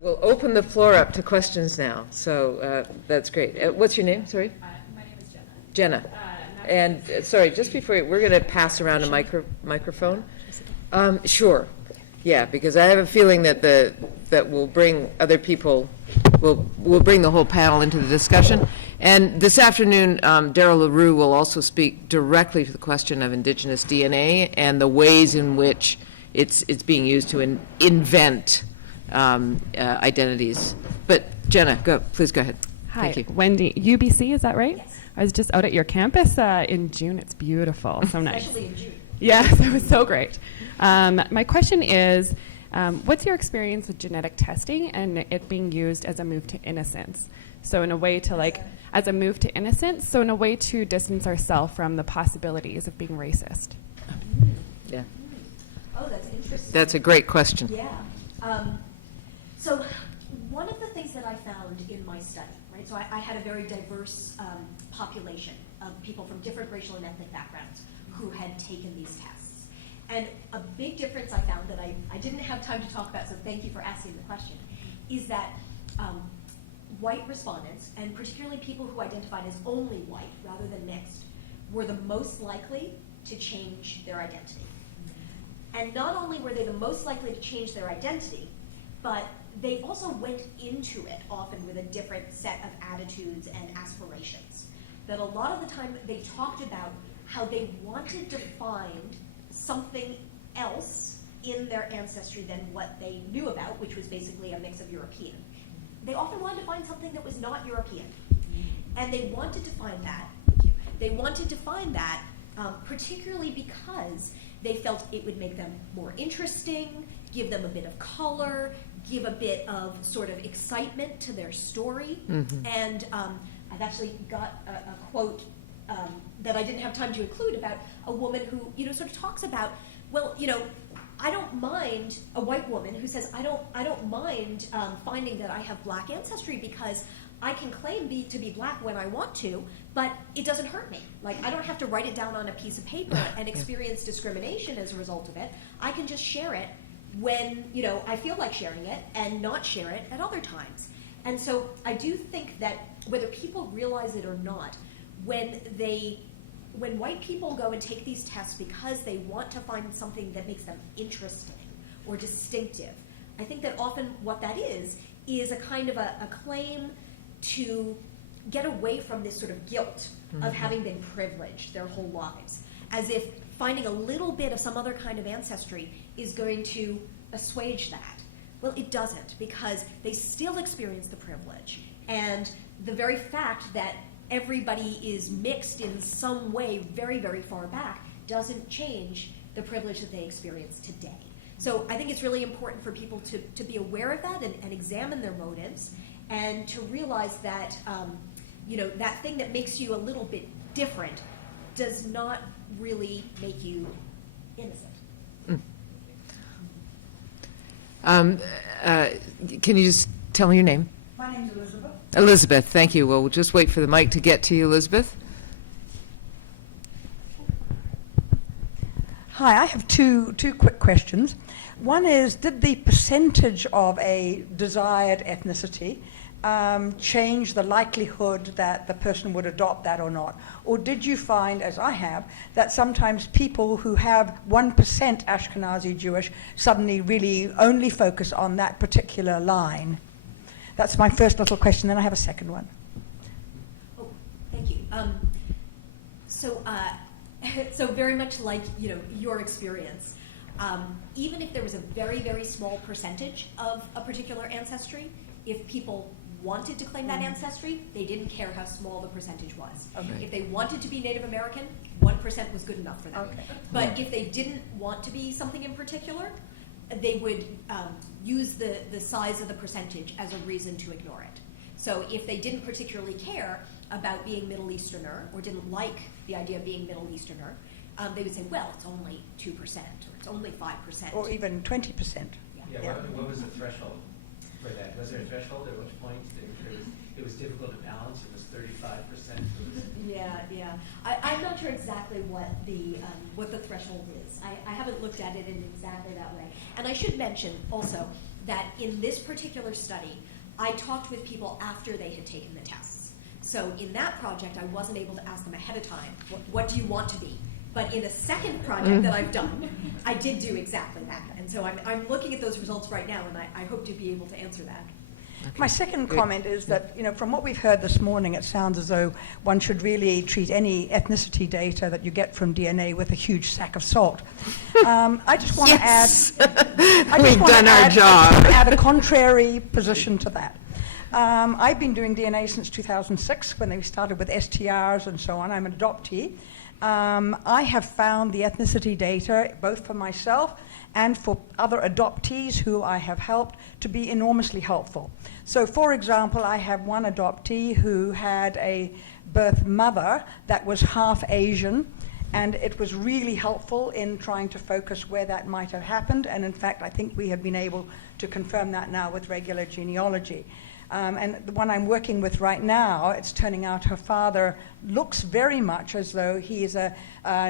We'll open the floor up to questions now, so that's great. What's your name, sorry? My name is Jenna. Jenna. And sorry, just before, we're going to pass around a microphone. Sure, yeah, because I have a feeling that that will bring other people, will bring the whole panel into the discussion. And this afternoon, Daryl LaRue will also speak directly to the question of indigenous DNA and the ways in which it's being used to invent identities. But Jenna, please go ahead. Hi, Thank you. Wendy, UBC, is that right? Yes. I was just out at your campus in June. It's beautiful, so nice. Especially in June. Yes, it was so great. My question is, what's your experience with genetic testing and it being used as a move to innocence? So in a way to as a move to innocence, so in a way to distance ourselves from the possibilities of being racist. Yeah, Oh, that's interesting. that's a great question. Yeah. So one of the things that I found in my study, right, so I had a very diverse population of people from different racial and ethnic backgrounds who had taken these tests. And a big difference I found that I didn't have time to talk about, so thank you for asking the question, is that white respondents, and particularly people who identified as only white rather than mixed, were the most likely to change their identity. And not only were they the most likely to change their identity, but they also went into it often with a different set of attitudes and aspirations. That a lot of the time they talked about how they wanted to find something else in their ancestry than what they knew about, which was basically a mix of European. They often wanted to find something that was not European. And they wanted to find that. They wanted to find that particularly because they felt it would make them more interesting, give them a bit of color, give a bit of sort of excitement to their story. Mm-hmm. And I've actually got a quote that I didn't have time to include about a woman who, sort of talks about, well, I don't mind, a white woman who says, I don't mind finding that I have black ancestry because I can claim to be black when I want to, but it doesn't hurt me. Like, I don't have to write it down on a piece of paper and experience discrimination as a result of it. I can just share it when, I feel like sharing it and not share it at other times. And so I do think that whether people realize it or not, when white people go and take these tests because they want to find something that makes them interesting or distinctive, I think that often what that is a kind of a claim to get away from this sort of guilt of having been privileged their whole lives, as if finding a little bit of some other kind of ancestry is going to assuage that. Well, it doesn't, because they still experience the privilege. And the very fact that everybody is mixed in some way very, very far back doesn't change the privilege that they experience today. So I think it's really important for people to be aware of that and examine their motives, and to realize that that thing that makes you a little bit different does not really make you innocent. Can you just tell me your name? My name's Elizabeth. Elizabeth, thank you. Well, we'll just wait for the mic to get to you, Elizabeth. Hi, I have two quick questions. One is, did the percentage of a desired ethnicity change the likelihood that the person would adopt that or not? Or did you find, as I have, that sometimes people who have 1% Ashkenazi Jewish suddenly really only focus on that particular line? That's my first little question, then I have a second one. Oh, thank you. So very much like your experience, even if there was a very, very small percentage of a particular ancestry, if people wanted to claim that ancestry, they didn't care how small the percentage was. Okay. If they wanted to be Native American, 1% was good enough for them. Okay. But if they didn't want to be something in particular, they would use the size of the percentage as a reason to ignore it. So if they didn't particularly care about being Middle Easterner, or didn't like the idea of being Middle Easterner, they would say, well, it's only 2%, or it's only 5%. Or even 20%. Yeah. What was the threshold for that? Was there a threshold at which point it was difficult to balance? It was 35%? Yeah. I'm not sure exactly what the threshold is. I haven't looked at it in exactly that way. And I should mention also that in this particular study, I talked with people after they had taken the tests. So in that project, I wasn't able to ask them ahead of time, what do you want to be? But in a second project that I've done, I did do exactly that. And so I'm looking at those results right now, and I hope to be able to answer that. Okay. My second comment is that, from what we've heard this morning, it sounds as though one should really treat any ethnicity data that you get from DNA with a huge sack of salt. I just want to add... We've done our job. Add a contrary position to that. I've been doing DNA since 2006, when they started with STRs and so on. I'm an adoptee. I have found the ethnicity data, both for myself and for other adoptees who I have helped, to be enormously helpful. So, for example, I have one adoptee who had a birth mother that was half Asian, and it was really helpful in trying to focus where that might have happened. And in fact, I think we have been able to confirm that now with regular genealogy. And the one I'm working with right now, it's turning out her father looks very much as though he is a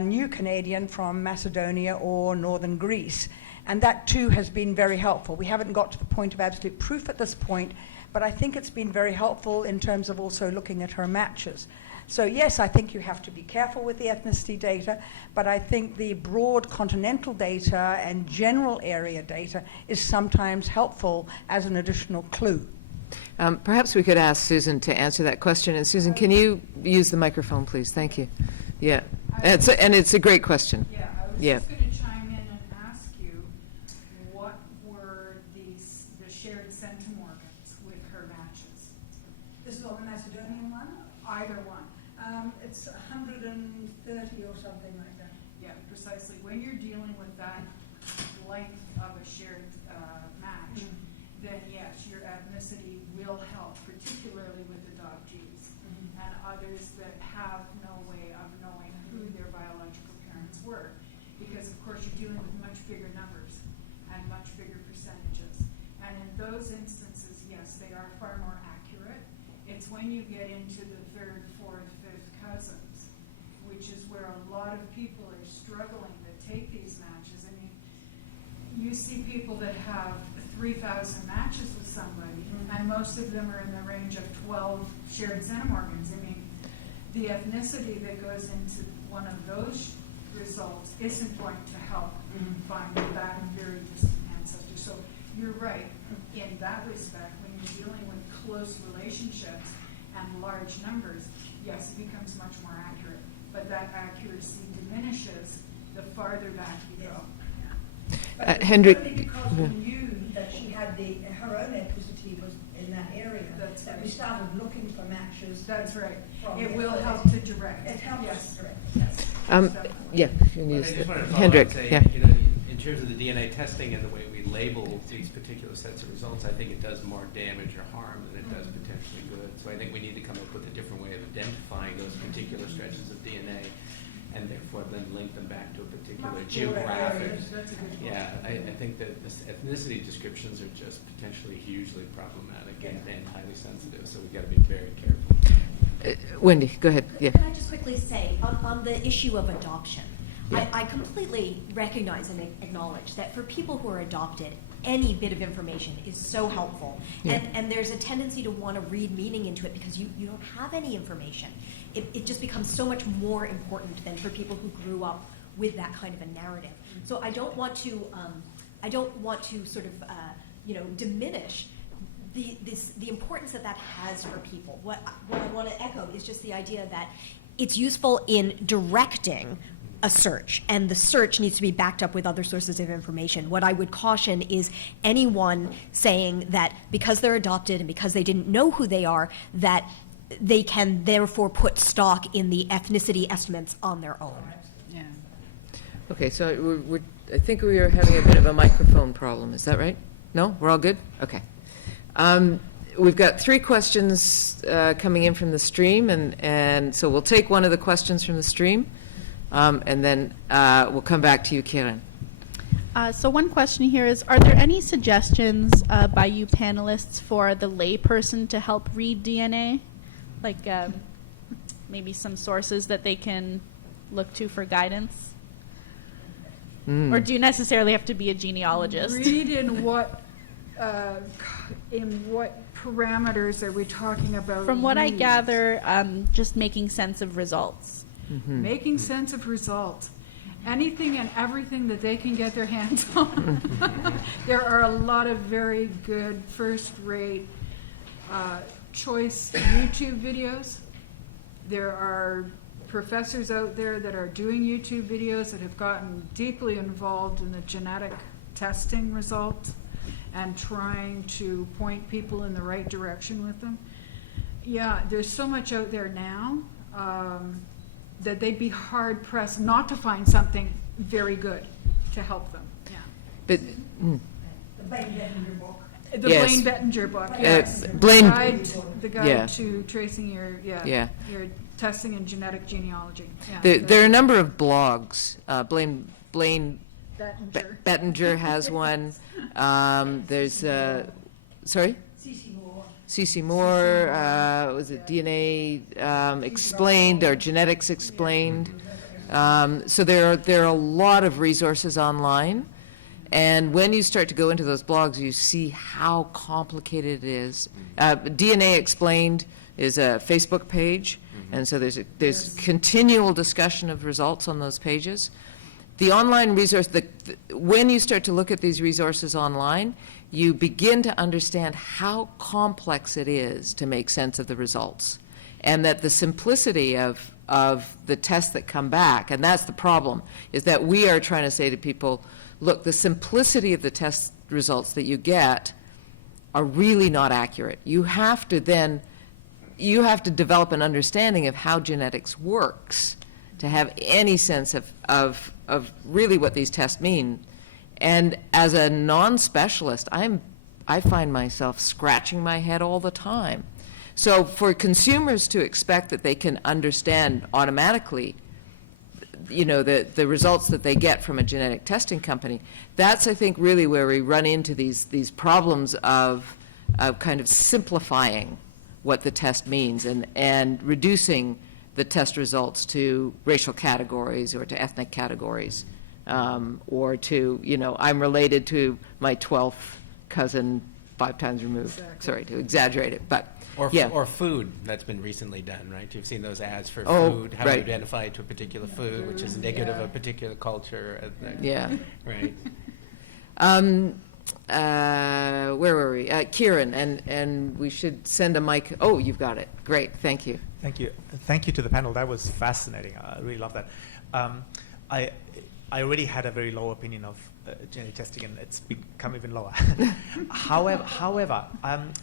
new Canadian from Macedonia or northern Greece. And that too has been very helpful. We haven't got to the point of absolute proof at this point, but I think it's been very helpful in terms of also looking at her matches. So yes, I think you have to be careful with the ethnicity data, but I think the broad continental data and general area data is sometimes helpful as an additional clue. Perhaps we could ask Susan to answer that question. And Susan, can you use the microphone, please? Thank you. Yeah, and it's a great question. Yeah, I was Yeah. just going to chime in and ask you, what were the shared centimorgans with her matches? This is on the Macedonian one? Either one. It's 130 or something like that. Yeah, precisely. When you're dealing with that length of a shared match, then yes, your ethnicity will help, particularly with adoptees and others that have no way of knowing who their biological parents were. Because, of course, you're dealing with much bigger numbers and much bigger percentages. And in those instances, yes, they are far more accurate. It's when you get into the third, fourth, fifth cousins, which is where a lot of people are struggling to take these matches. I mean, you see people that have 3,000 matches with somebody, and most of them are in the range of 12 shared centimorgans. I mean, the ethnicity that goes into one of those results isn't going to help find that very distant ancestor. So you're right in that respect. When you're dealing with close relationships and large numbers, yes, it becomes much more accurate. But that accuracy diminishes the farther back you go. Hendrik. Only because we knew that she had her own ethnicity was in that area. That's that right. we started looking for matches. That's right. from It the will ethnicity. help to direct. It helps Yes. us direct. Yes. Yeah, you can I use just wanted to the, follow up Hendrik, and say, yeah. in terms of the DNA testing and the way we label these particular sets of results, I think it does more damage or harm than it does potentially good. So I think we need to come up with a different way of identifying those particular stretches of DNA, and therefore then link them back to a particular geographic. That's a good point. Yeah, I think that ethnicity descriptions are just potentially hugely problematic and highly sensitive, so we've got to be very careful. Wendy, go ahead. Yeah. Can I just quickly say, on the issue of adoption, Yeah. I completely recognize and acknowledge that for people who are adopted, any bit of information is so helpful. Yeah. And there's a tendency to want to read meaning into it because you don't have any information. It just becomes so much more important than for people who grew up with that kind of a narrative. So I don't want to sort of diminish the importance that has for people. What I want to echo is just the idea that it's useful in directing a search, and the search needs to be backed up with other sources of information. What I would caution is anyone saying that because they're adopted and because they didn't know who they are, that they can therefore put stock in the ethnicity estimates on their own. Yeah. Okay, so I think we are having a bit of a microphone problem. Is that right? No? We're all good? Okay. We've got 3 questions coming in from the stream, and so we'll take one of the questions from the stream, and then we'll come back to you, Karen. So one question here is, are there any suggestions by you panelists for the layperson to help read DNA? Like maybe some sources that they can look to for guidance? Or do you necessarily have to be a genealogist? Read in what in what parameters are we talking about? From what I used? gather, just making sense of results. Making sense of results. Anything and everything that they can get their hands on. There are a lot of very good, first-rate choice YouTube videos. There are professors out there that are doing YouTube videos that have gotten deeply involved in the genetic testing results and trying to point people in the right direction with them. Yeah, there's so much out there now that they'd be hard pressed not to find something very good to help them. Yeah. But, The Blaine Bettinger book. The Yes. Blaine Bettinger book, yes. Blaine- The guide Yeah. to tracing your, Yeah. your testing and genetic genealogy. Yeah, there are a number of blogs. Blaine Bettinger. Bettinger has one. There's, sorry? C.C. Moore. C.C. Moore, was it DNA Explained or Genetics Explained? So there are a lot of resources online. And when you start to go into those blogs, you see how complicated it is. DNA Explained is a Facebook page, and so there's continual discussion of results on those pages. The online resource, when you start to look at these resources online, you begin to understand how complex it is to make sense of the results. And that the simplicity of the tests that come back, and that's the problem, is that we are trying to say to people, look, the simplicity of the test results that you get are really not accurate. You have to develop an understanding of how genetics works to have any sense of really what these tests mean. And as a non-specialist, I find myself scratching my head all the time. So for consumers to expect that they can understand automatically, the results that they get from a genetic testing company, that's, I think, really where we run into these problems of kind of simplifying what the test means and reducing the test results to racial categories or to ethnic categories, or to, I'm related to my 12th cousin 5 times removed. Exactly. Sorry to exaggerate it, but Or food that's been recently done, right? You've seen those ads for Oh, food, how right. to identify it to a particular food, which is indicative of a particular culture. yeah. Right. Where were we? Kieran, and we should send a mic. Oh, you've got it. Great, thank you. Thank you. Thank you to the panel. That was fascinating. I really love that. I already had a very low opinion of genetic testing, and it's become even lower. However,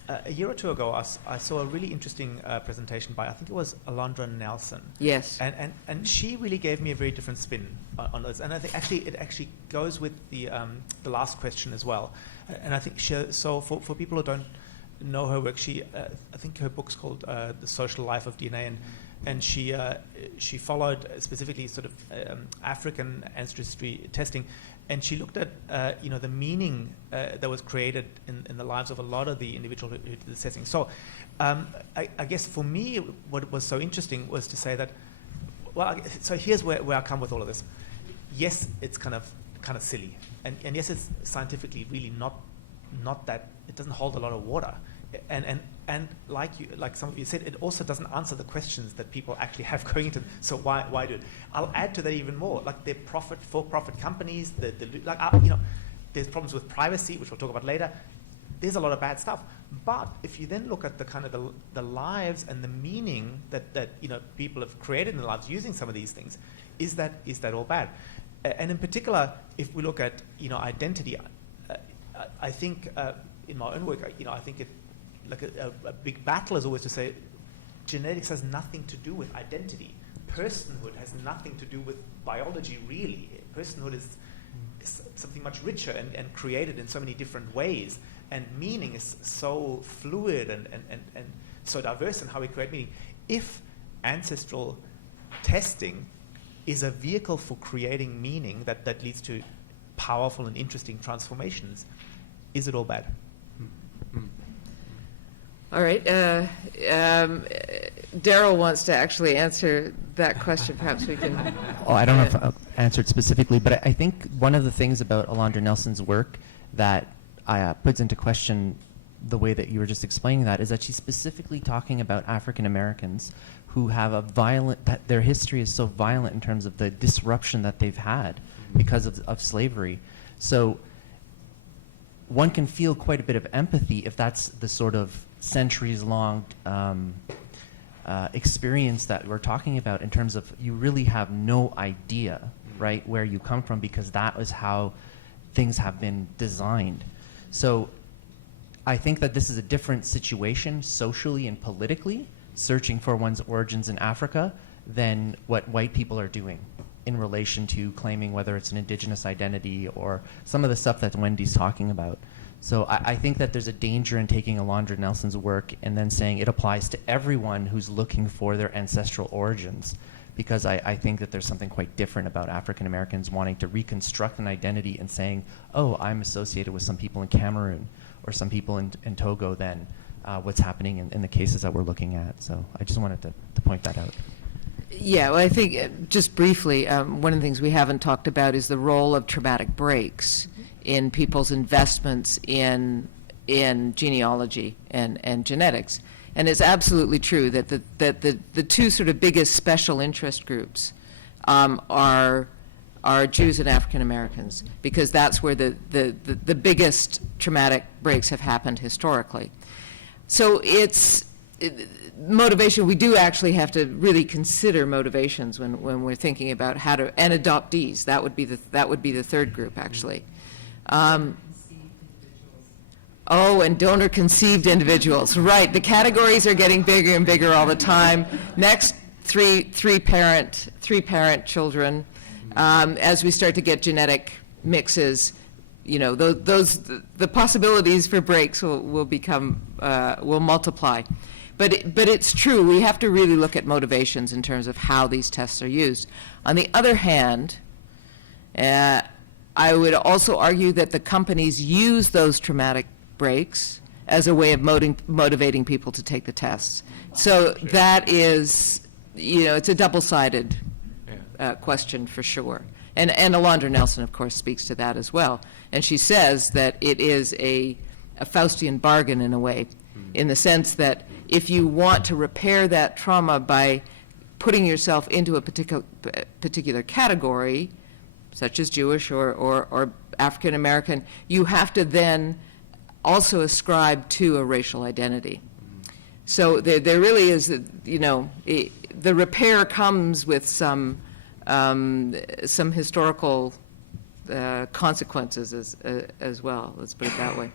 a year or two ago, I saw a really interesting presentation by, I think it was Alondra Nelson. Yes. And she really gave me a very different spin on this. And I think it actually goes with the last question as well. And I think so for people who don't know her work, I think her book's called The Social Life of DNA, and she followed specifically sort of African ancestry testing, and she looked at the meaning that was created in the lives of a lot of the individuals who did the testing. So I guess for me, what was so interesting was to say that, so here's where I come with all of this. Yes, it's kind of silly, and yes, it's scientifically really not that, it doesn't hold a lot of water. And like some of you said, it also doesn't answer the questions that people actually have going into. So why do it? I'll add to that even more. Like they're for-profit companies. There's problems with privacy, which we'll talk about later. There's a lot of bad stuff. But if you then look at the kind of the lives and the meaning that people have created in their lives using some of these things, is that all bad? And in particular, if we look at identity, I think in my own work, I think it. Like a big battle is always to say genetics has nothing to do with identity. Personhood has nothing to do with biology, really. Personhood is something much richer and created in so many different ways. And meaning is so fluid and so diverse in how we create meaning. If ancestral testing is a vehicle for creating meaning that leads to powerful and interesting transformations, is it all bad? All right. Daryl wants to actually answer that question. Perhaps we can. Oh, I don't know if I answered specifically, but I think one of the things about Alondra Nelson's work that puts into question the way that you were just explaining that, is that she's specifically talking about African Americans who have a violent, that their history is so violent in terms of the disruption that they've had because of slavery. So one can feel quite a bit of empathy if that's the sort of centuries-long experience that we're talking about, in terms of you really have no idea, right, where you come from, because that is how things have been designed. So I think that this is a different situation socially and politically, searching for one's origins in Africa, than what white people are doing in relation to claiming whether it's an indigenous identity or some of the stuff that Wendy's talking about. So I think that there's a danger in taking Alondra Nelson's work and then saying it applies to everyone who's looking for their ancestral origins, because I think that there's something quite different about African Americans wanting to reconstruct an identity and saying, oh, I'm associated with some people in Cameroon or some people in Togo, than what's happening in the cases that we're looking at. So I just wanted to point that out. Yeah, well, I think just briefly, one of the things we haven't talked about is the role of traumatic breaks in people's investments in genealogy and genetics. And it's absolutely true that the two sort of biggest special interest groups are Jews and African Americans, because that's where the biggest traumatic breaks have happened historically. So motivation, we do actually have to really consider motivations when we're thinking about how to, and adoptees, that would be the third group, actually. Oh, and donor-conceived individuals, right. The categories are getting bigger and bigger all the time. Next, three-parent children. As we start to get genetic mixes, you know, the possibilities for breaks will become, will multiply. But it's true, we have to really look at motivations in terms of how these tests are used. On the other hand, I would also argue that the companies use those traumatic breaks as a way of motivating people to take the tests. So that is, you know, it's a double-sided question for sure. And Alondra Nelson, of course, speaks to that as well. And she says that it is a Faustian bargain in a way, in the sense that if you want to repair that trauma by putting yourself into a particular category, such as Jewish or African American, you have to then also ascribe to a racial identity. So there really is, you know, the repair comes with some historical consequences as well. Let's put it that way.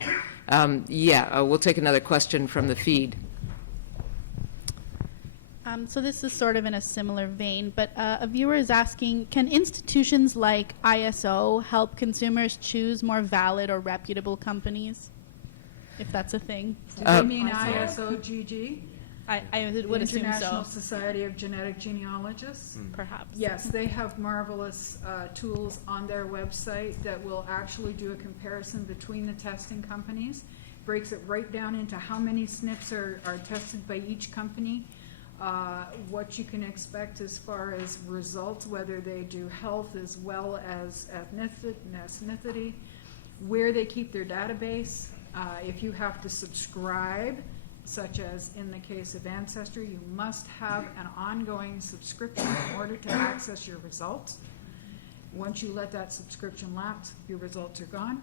We'll take another question from the feed. So this is sort of in a similar vein, but a viewer is asking, can institutions like ISO help consumers choose more valid or reputable companies, if that's a thing? Do they mean ISOGG? I would assume International so. Society of Genetic Genealogists? Perhaps. Yes, they have marvelous tools on their website that will actually do a comparison between the testing companies, breaks it right down into how many SNPs are tested by each company, what you can expect as far as results, whether they do health as well as ethnicity, where they keep their database, if you have to subscribe, such as in the case of Ancestry, you must have an ongoing subscription in order to access your results. Once you let that subscription lapse, your results are gone.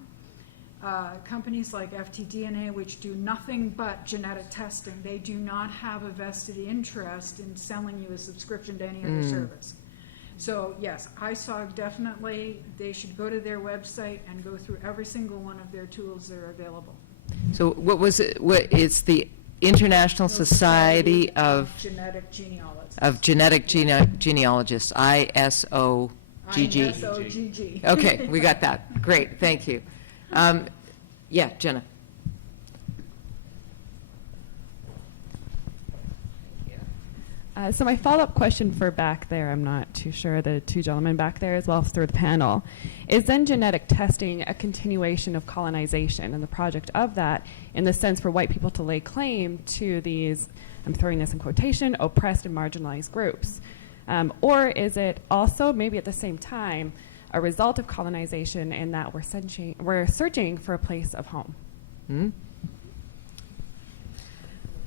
Companies like FTDNA, which do nothing but genetic testing, they do not have a vested interest in selling you a subscription to any other service. So yes, ISOG definitely, they should go to their website and go through every single one of their tools that are available. So what was it? It's the International Society of Genetic Genealogists. Genealogists, ISOGG. ISOGG. Okay, we got that. Great, thank you. Jenna. So my follow-up question for back there, I'm not too sure, the two gentlemen back there as well through the panel, is then genetic testing a continuation of colonization and the project of that, in the sense for white people to lay claim to these, I'm throwing this in quotation, oppressed and marginalized groups? Or is it also, maybe at the same time, a result of colonization in that we're searching for a place of home? Hmm?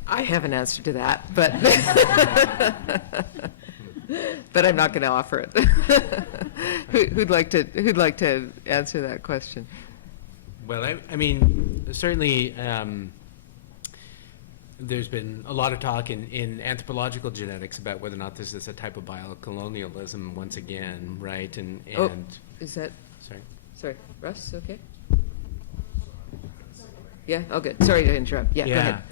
I have an answer to that, but but I'm not going to offer it. Who'd like to answer that question? Well, I mean, certainly there's been a lot of talk in anthropological genetics about whether or not this is a type of biocolonialism once again, right? And Is that, sorry. Russ, okay? Yeah, oh, good. Sorry to interrupt. Yeah, go ahead.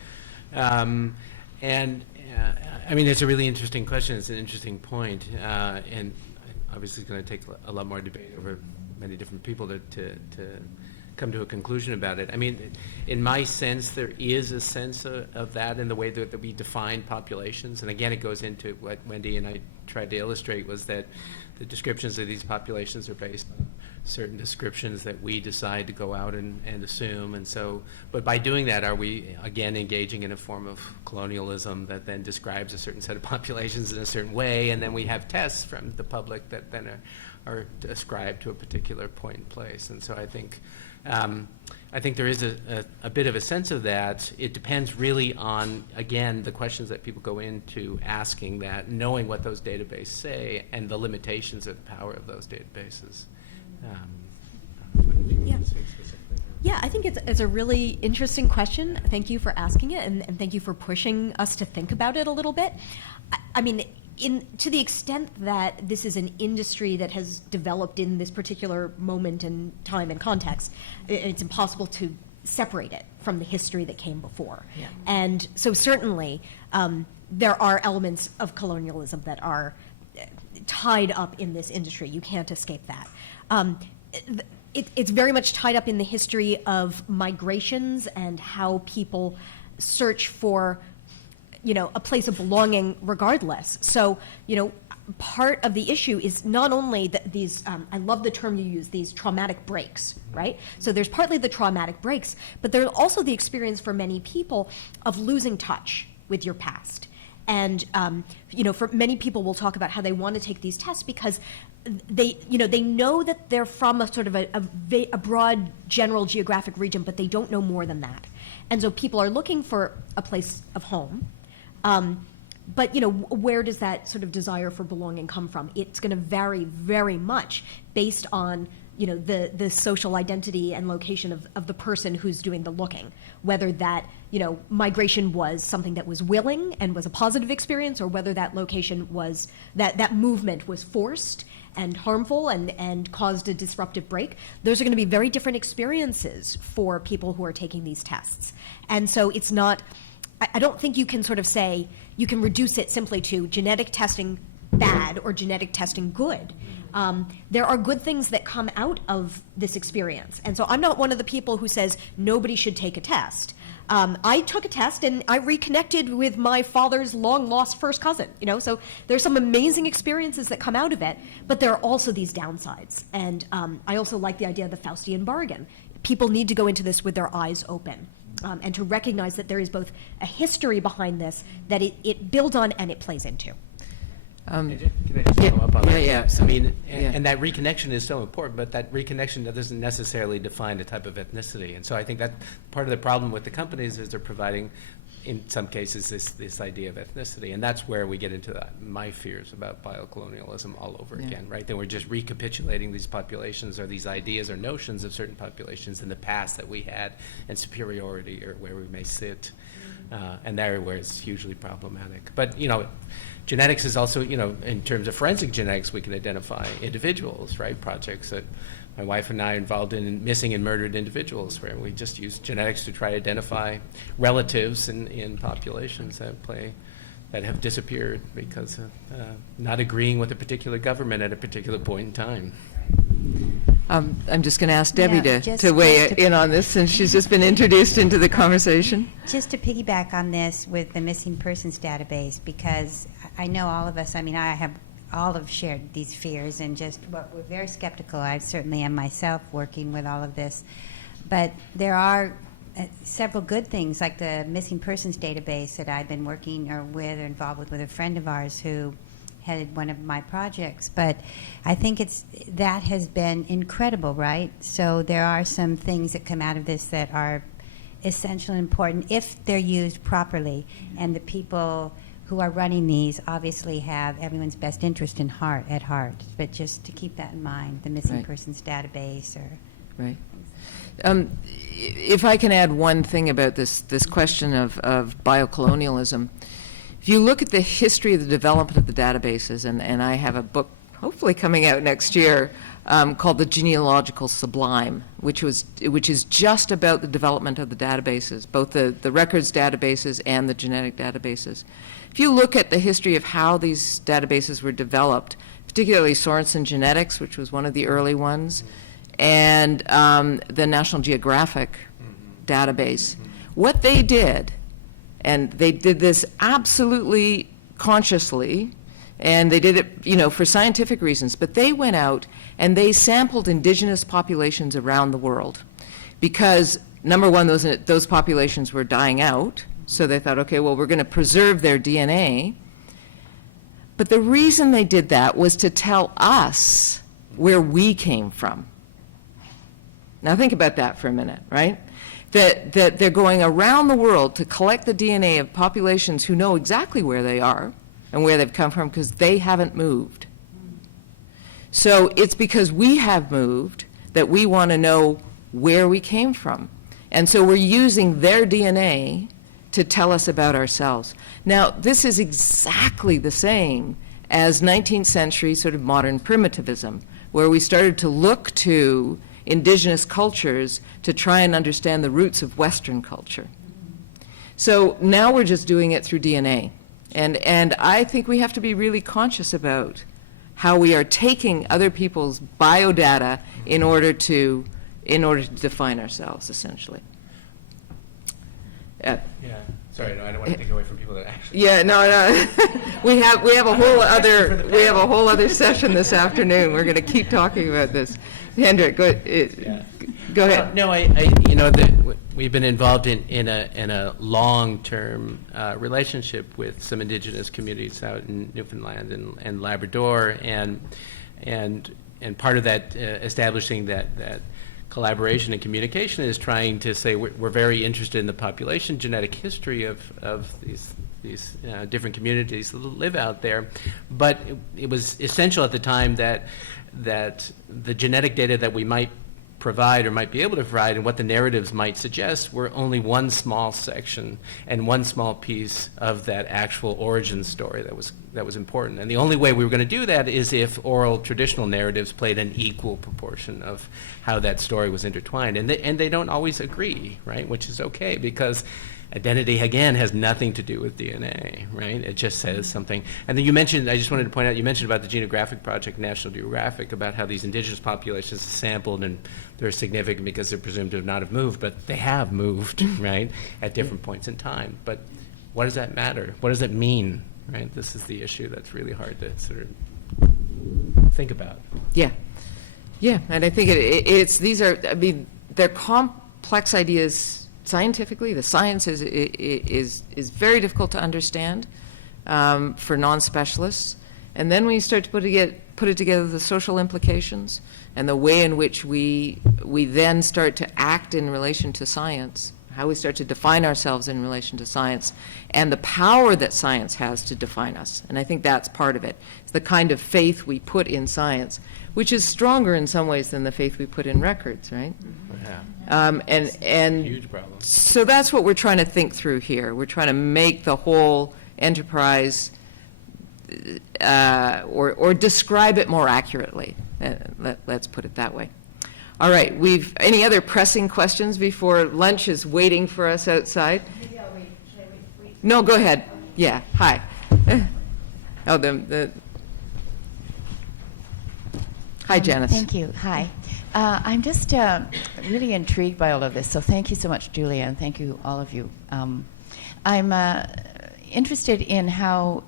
I mean, it's a really interesting question. It's an interesting point, and obviously it's going to take a lot more debate over many different people to come to a conclusion about it. I mean, in my sense, there is a sense of that in the way that we define populations. And again, it goes into what Wendy and I tried to illustrate, was that the descriptions of these populations are based on certain descriptions that we decide to go out and assume. And so, but by doing that, are we, again, engaging in a form of colonialism that then describes a certain set of populations in a certain way, and then we have tests from the public that then are ascribed to a particular point in place. And so I think there is a bit of a sense of that. It depends really on, again, the questions that people go into asking that, knowing what those databases say, and the limitations of the power of those databases. Yeah, I think it's a really interesting question. Thank you for asking it, and thank you for pushing us to think about it a little bit. I mean, to the extent that this is an industry that has developed in this particular moment in time and context, it's impossible to separate it from the history that came before. Yeah. And so certainly there are elements of colonialism that are tied up in this industry. You can't escape that. It's very much tied up in the history of migrations and how people search for, a place of belonging regardless. So, part of the issue is not only that these, I love the term you use, these traumatic breaks, right? So there's partly the traumatic breaks, but there's also the experience for many people of losing touch with your past. And, for many people will talk about how they want to take these tests because they know that they're from a sort of a broad general geographic region, but they don't know more than that. And so people are looking for a place of home. But, where does that sort of desire for belonging come from? It's going to vary very much based on, the social identity and location of the person who's doing the looking, whether that, migration was something that was willing and was a positive experience, or whether that location was, that movement was forced and harmful and caused a disruptive break. Those are going to be very different experiences for people who are taking these tests. And so it's not, I don't think you can sort of say, you can reduce it simply to genetic testing bad or genetic testing good. There are good things that come out of this experience. And so I'm not one of the people who says nobody should take a test. I took a test and I reconnected with my father's long-lost first cousin, so there's some amazing experiences that come out of it, but there are also these downsides. And I also like the idea of the Faustian Bargain. People need to go into this with their eyes open. And to recognize that there is both a history behind this that it builds on and it plays into. Can I just follow up on that? Yeah. I mean, and that reconnection is so important, but that reconnection doesn't necessarily define a type of ethnicity. And so I think that part of the problem with the companies is they're providing, in some cases, this idea of ethnicity. And that's where we get into my fears about biocolonialism all over again, right? That we're just recapitulating these populations or these ideas or notions of certain populations in the past that we had, and superiority or where we may sit. And there where it's hugely problematic. But, genetics is also, in terms of forensic genetics, we can identify individuals, right? Projects that my wife and I are involved in missing and murdered individuals, where we just use genetics to try to identify relatives in populations that have disappeared because of not agreeing with a particular government at a particular point in time. I'm just going to ask Debbie Yeah, to weigh in on this, since she's just been introduced into the conversation. Just to piggyback on this with the missing persons database, because I know all of us, all have shared these fears and just what we're very skeptical. I certainly am myself working with all of this. But there are several good things, like the missing persons database that I've been working with or involved with a friend of ours who headed one of my projects. But I think that has been incredible, right? So there are some things that come out of this that are essential and important if they're used properly. And the people who are running these obviously have everyone's best interest at heart. But just to keep that in mind, the missing Right. persons database or... Right. If I can add one thing about this question of biocolonialism, if you look at the history of the development of the databases, and I have a book hopefully coming out next year called The Genealogical Sublime, which is just about the development of the databases, both the records databases and the genetic databases. If you look at the history of how these databases were developed, particularly Sorensen Genetics, which was one of the early ones, and the National Geographic database, what they did, and they did this absolutely consciously, and they did it, for scientific reasons, but they went out and they sampled indigenous populations around the world because, number one, those populations were dying out, so they thought, okay, well, we're going to preserve their DNA. But the reason they did that was to tell us where we came from. Now think about that for a minute, right? That they're going around the world to collect the DNA of populations who know exactly where they are and where they've come from because they haven't moved. So it's because we have moved that we want to know where we came from. And so we're using their DNA to tell us about ourselves. Now, this is exactly the same as 19th century sort of modern primitivism, where we started to look to indigenous cultures to try and understand the roots of Western culture. So now we're just doing it through DNA. And I think we have to be really conscious about how we are taking other people's biodata in order to define ourselves, essentially. Yeah. Sorry, no, I don't want to take away from people that actually. Yeah, no. we have a whole other session this afternoon. We're going to keep talking about this. Hendrik, go ahead. No, we've been involved in a long-term relationship with some indigenous communities out in Newfoundland and Labrador, and part of that establishing that collaboration and communication is trying to say we're very interested in the population genetic history of these different communities that live out there, but it was essential at the time that the genetic data that we might provide or might be able to provide and what the narratives might suggest were only one small section and one small piece of that actual origin story that was important. And the only way we were going to do that is if oral traditional narratives played an equal proportion of how that story was intertwined. And they don't always agree, right? Which is okay, because identity, again, has nothing to do with DNA, right? It just says something. And then I just wanted to point out, you mentioned about the Genographic project, National Geographic, about how these indigenous populations are sampled and they're significant because they're presumed to not have moved, but they have moved, right, at different points in time. But what does that matter? What does it mean, right? This is the issue that's really hard to sort of think about. Yeah, and I think they're complex ideas. Scientifically, the science is very difficult to understand for non-specialists. And then when you start to put it together, the social implications and the way in which we then start to act in relation to science, how we start to define ourselves in relation to science, and the power that science has to define us. And I think that's part of it. It's the kind of faith we put in science, which is stronger in some ways than the faith we put in records, right? Yeah. And Huge problem. so that's what we're trying to think through here. We're trying to make the whole enterprise or describe it more accurately. Let's put it that way. All right, any other pressing questions before lunch is waiting for us outside? Maybe I'll wait. Should I wait? No, go ahead. Yeah, hi. Hi, Janice. Thank you. Hi. I'm just really intrigued by all of this, so thank you so much, Julia, and thank you, all of you. I'm interested in how,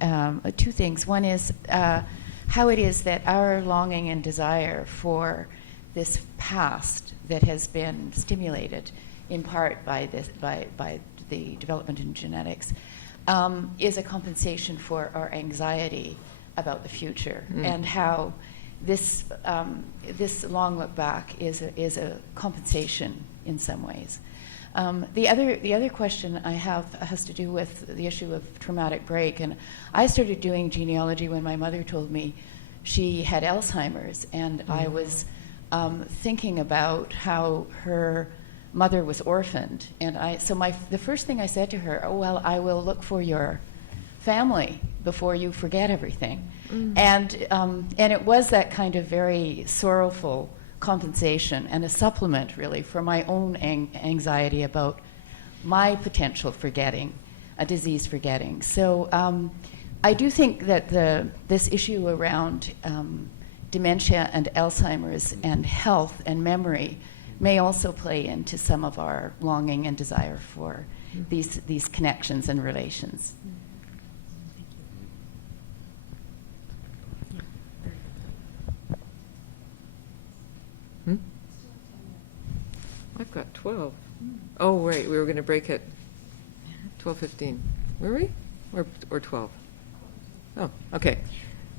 two things. One is how it is that our longing and desire for this past that has been stimulated in part by the development in genetics is a compensation for our anxiety about the future, and how this long look back is a compensation in some ways. The other question I have has to do with the issue of traumatic break. And I started doing genealogy when my mother told me she had Alzheimer's, and I was thinking about how her mother was orphaned. And the first thing I said to her, oh, well, I will look for your family before you forget everything. And it was that kind of very sorrowful compensation and a supplement, really, for my own anxiety about my potential forgetting, a disease forgetting. So I do think that this issue around dementia and Alzheimer's and health and memory may also play into some of our longing and desire for these connections and relations. I've got 12. Oh, right, we were going to break at 12:15. Were we? Or 12? Oh, okay.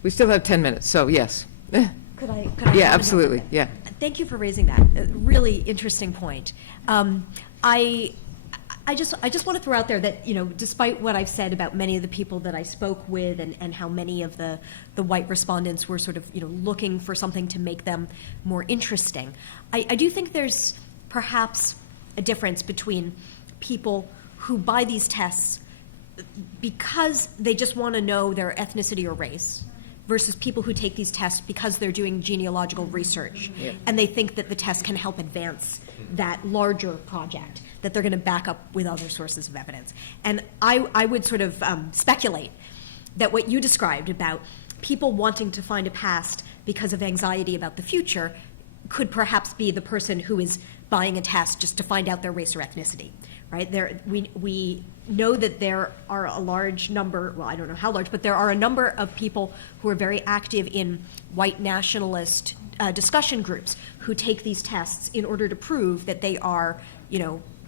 We still have 10 minutes, so yes. Could I Yeah, absolutely, yeah. Thank you for raising that. A really interesting point. I just want to throw out there that, despite what I've said about many of the people that I spoke with and how many of the white respondents were sort of, looking for something to make them more interesting, I do think there's perhaps a difference between people who buy these tests because they just want to know their ethnicity or race versus people who take these tests because they're doing genealogical research and they think that the test can help advance that larger project that they're going to back up with other sources of evidence. And I would sort of speculate that what you described about people wanting to find a past because of anxiety about the future could perhaps be the person who is buying a test just to find out their race or ethnicity, right? We know that there are a large number, well, I don't know how large, but there are a number of people who are very active in white nationalist discussion groups who take these tests in order to prove that they are,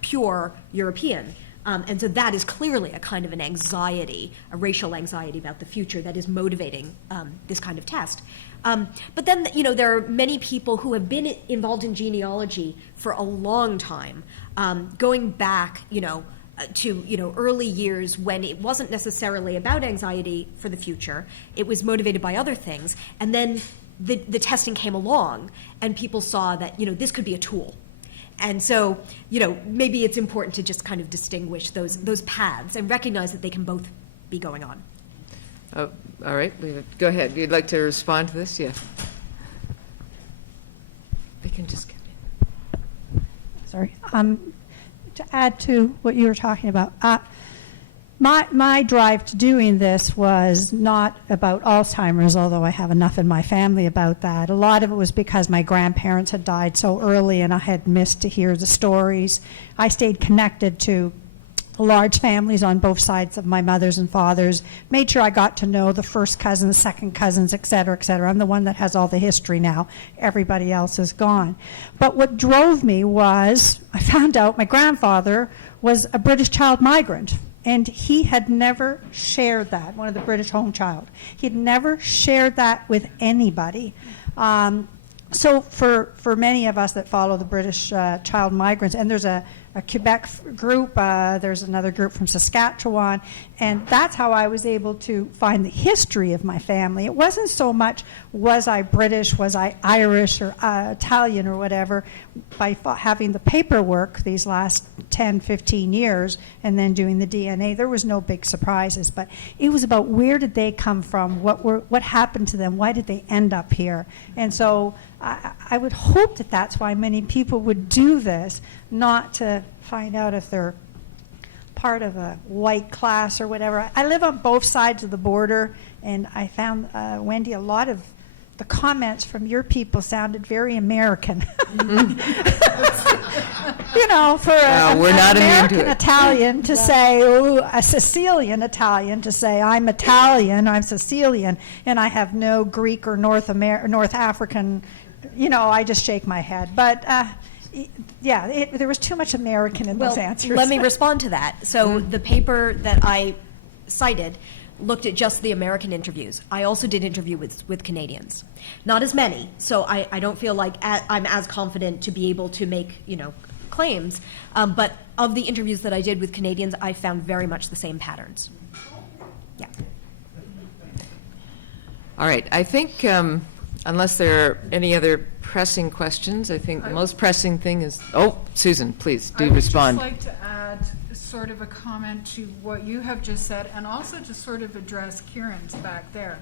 pure European. And so that is clearly a kind of an anxiety, a racial anxiety about the future that is motivating this kind of test. But then, there are many people who have been involved in genealogy for a long time, going back, to early years when it wasn't necessarily about anxiety for the future. It was motivated by other things. And then the testing came along, and people saw that, this could be a tool. And so, maybe it's important to just kind of distinguish those paths and recognize that they can both be going on. Oh, all right, go ahead. You'd like to respond to this? Yeah. They can just come in. Sorry. To add to what you were talking about, my drive to doing this was not about Alzheimer's, although I have enough in my family about that. A lot of it was because my grandparents had died so early and I had missed to hear the stories. I stayed connected to large families on both sides of my mother's and father's, made sure I got to know the first cousins, second cousins, et cetera, et cetera. I'm the one that has all the history now. Everybody else is gone. But what drove me was I found out my grandfather was a British child migrant, and he had never shared that, one of the British home child. He'd never shared that with anybody. So for many of us that follow the British child migrants, and there's a Quebec group, there's another group from Saskatchewan, and that's how I was able to find the history of my family. It wasn't so much was I British, was I Irish or Italian or whatever, by having the paperwork these last 10, 15 years and then doing the DNA, there was no big surprises, but it was about where did they come from, what happened to them, why did they end up here? And so I would hope that that's why many people would do this, not to find out if they're part of a white class or whatever. I live on both sides of the border, and I found, Wendy, a lot of the comments from your people sounded very American. You know, for an American Italian to say, ooh, a Sicilian Italian to say, I'm Italian, I'm Sicilian, and I have no Greek or North African, I just shake my head. But yeah, there was too much American in those answers. Let me respond to that. So the paper that I cited looked at just the American interviews. I also did interview with Canadians. Not as many, so I don't feel like I'm as confident to be able to make, claims. But of the interviews that I did with Canadians, I found very much the same patterns. Yeah. All right, I think unless there are any other pressing questions, I think the most pressing thing is, oh, Susan, please do respond. I would just like to add sort of a comment to what you have just said, and also to sort of address Kieran's back there.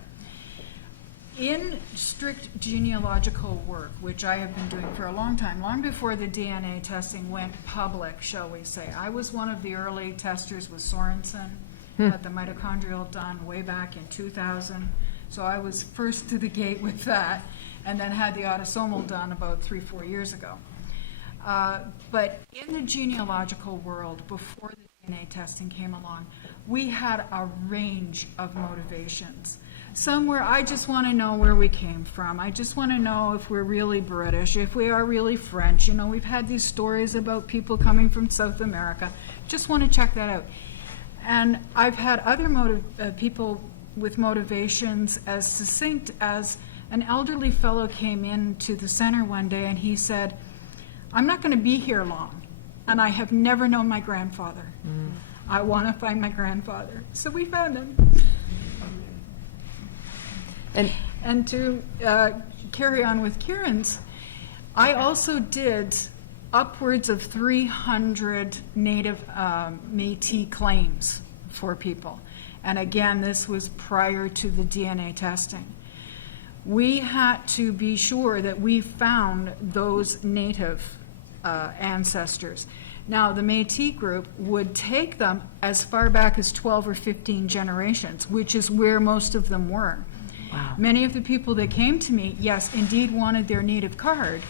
In strict genealogical work, which I have been doing for a long time, long before the DNA testing went public, shall we say, I was one of the early testers with Sorensen, had the mitochondrial done way back in 2000. So I was first to the gate with that, and then had the autosomal done about 3-4 years ago. But in the genealogical world, before the DNA testing came along, we had a range of motivations. Some where I just want to know where we came from. I just want to know if we're really British, if we are really French. You know, we've had these stories about people coming from South America. Just want to check that out. And I've had other people with motivations as succinct as an elderly fellow came into the center one day and he said, I'm not going to be here long, and I have never known my grandfather. I want to find my grandfather. So we found him. And to carry on with Kieran's, I also did upwards of 300 native Métis claims for people. And again, this was prior to the DNA testing. We had to be sure that we found those native ancestors. Now, the Métis group would take them as far back as 12 or 15 generations, which is where most of them were. Wow. Many of the people that came to me, yes, indeed wanted their native card,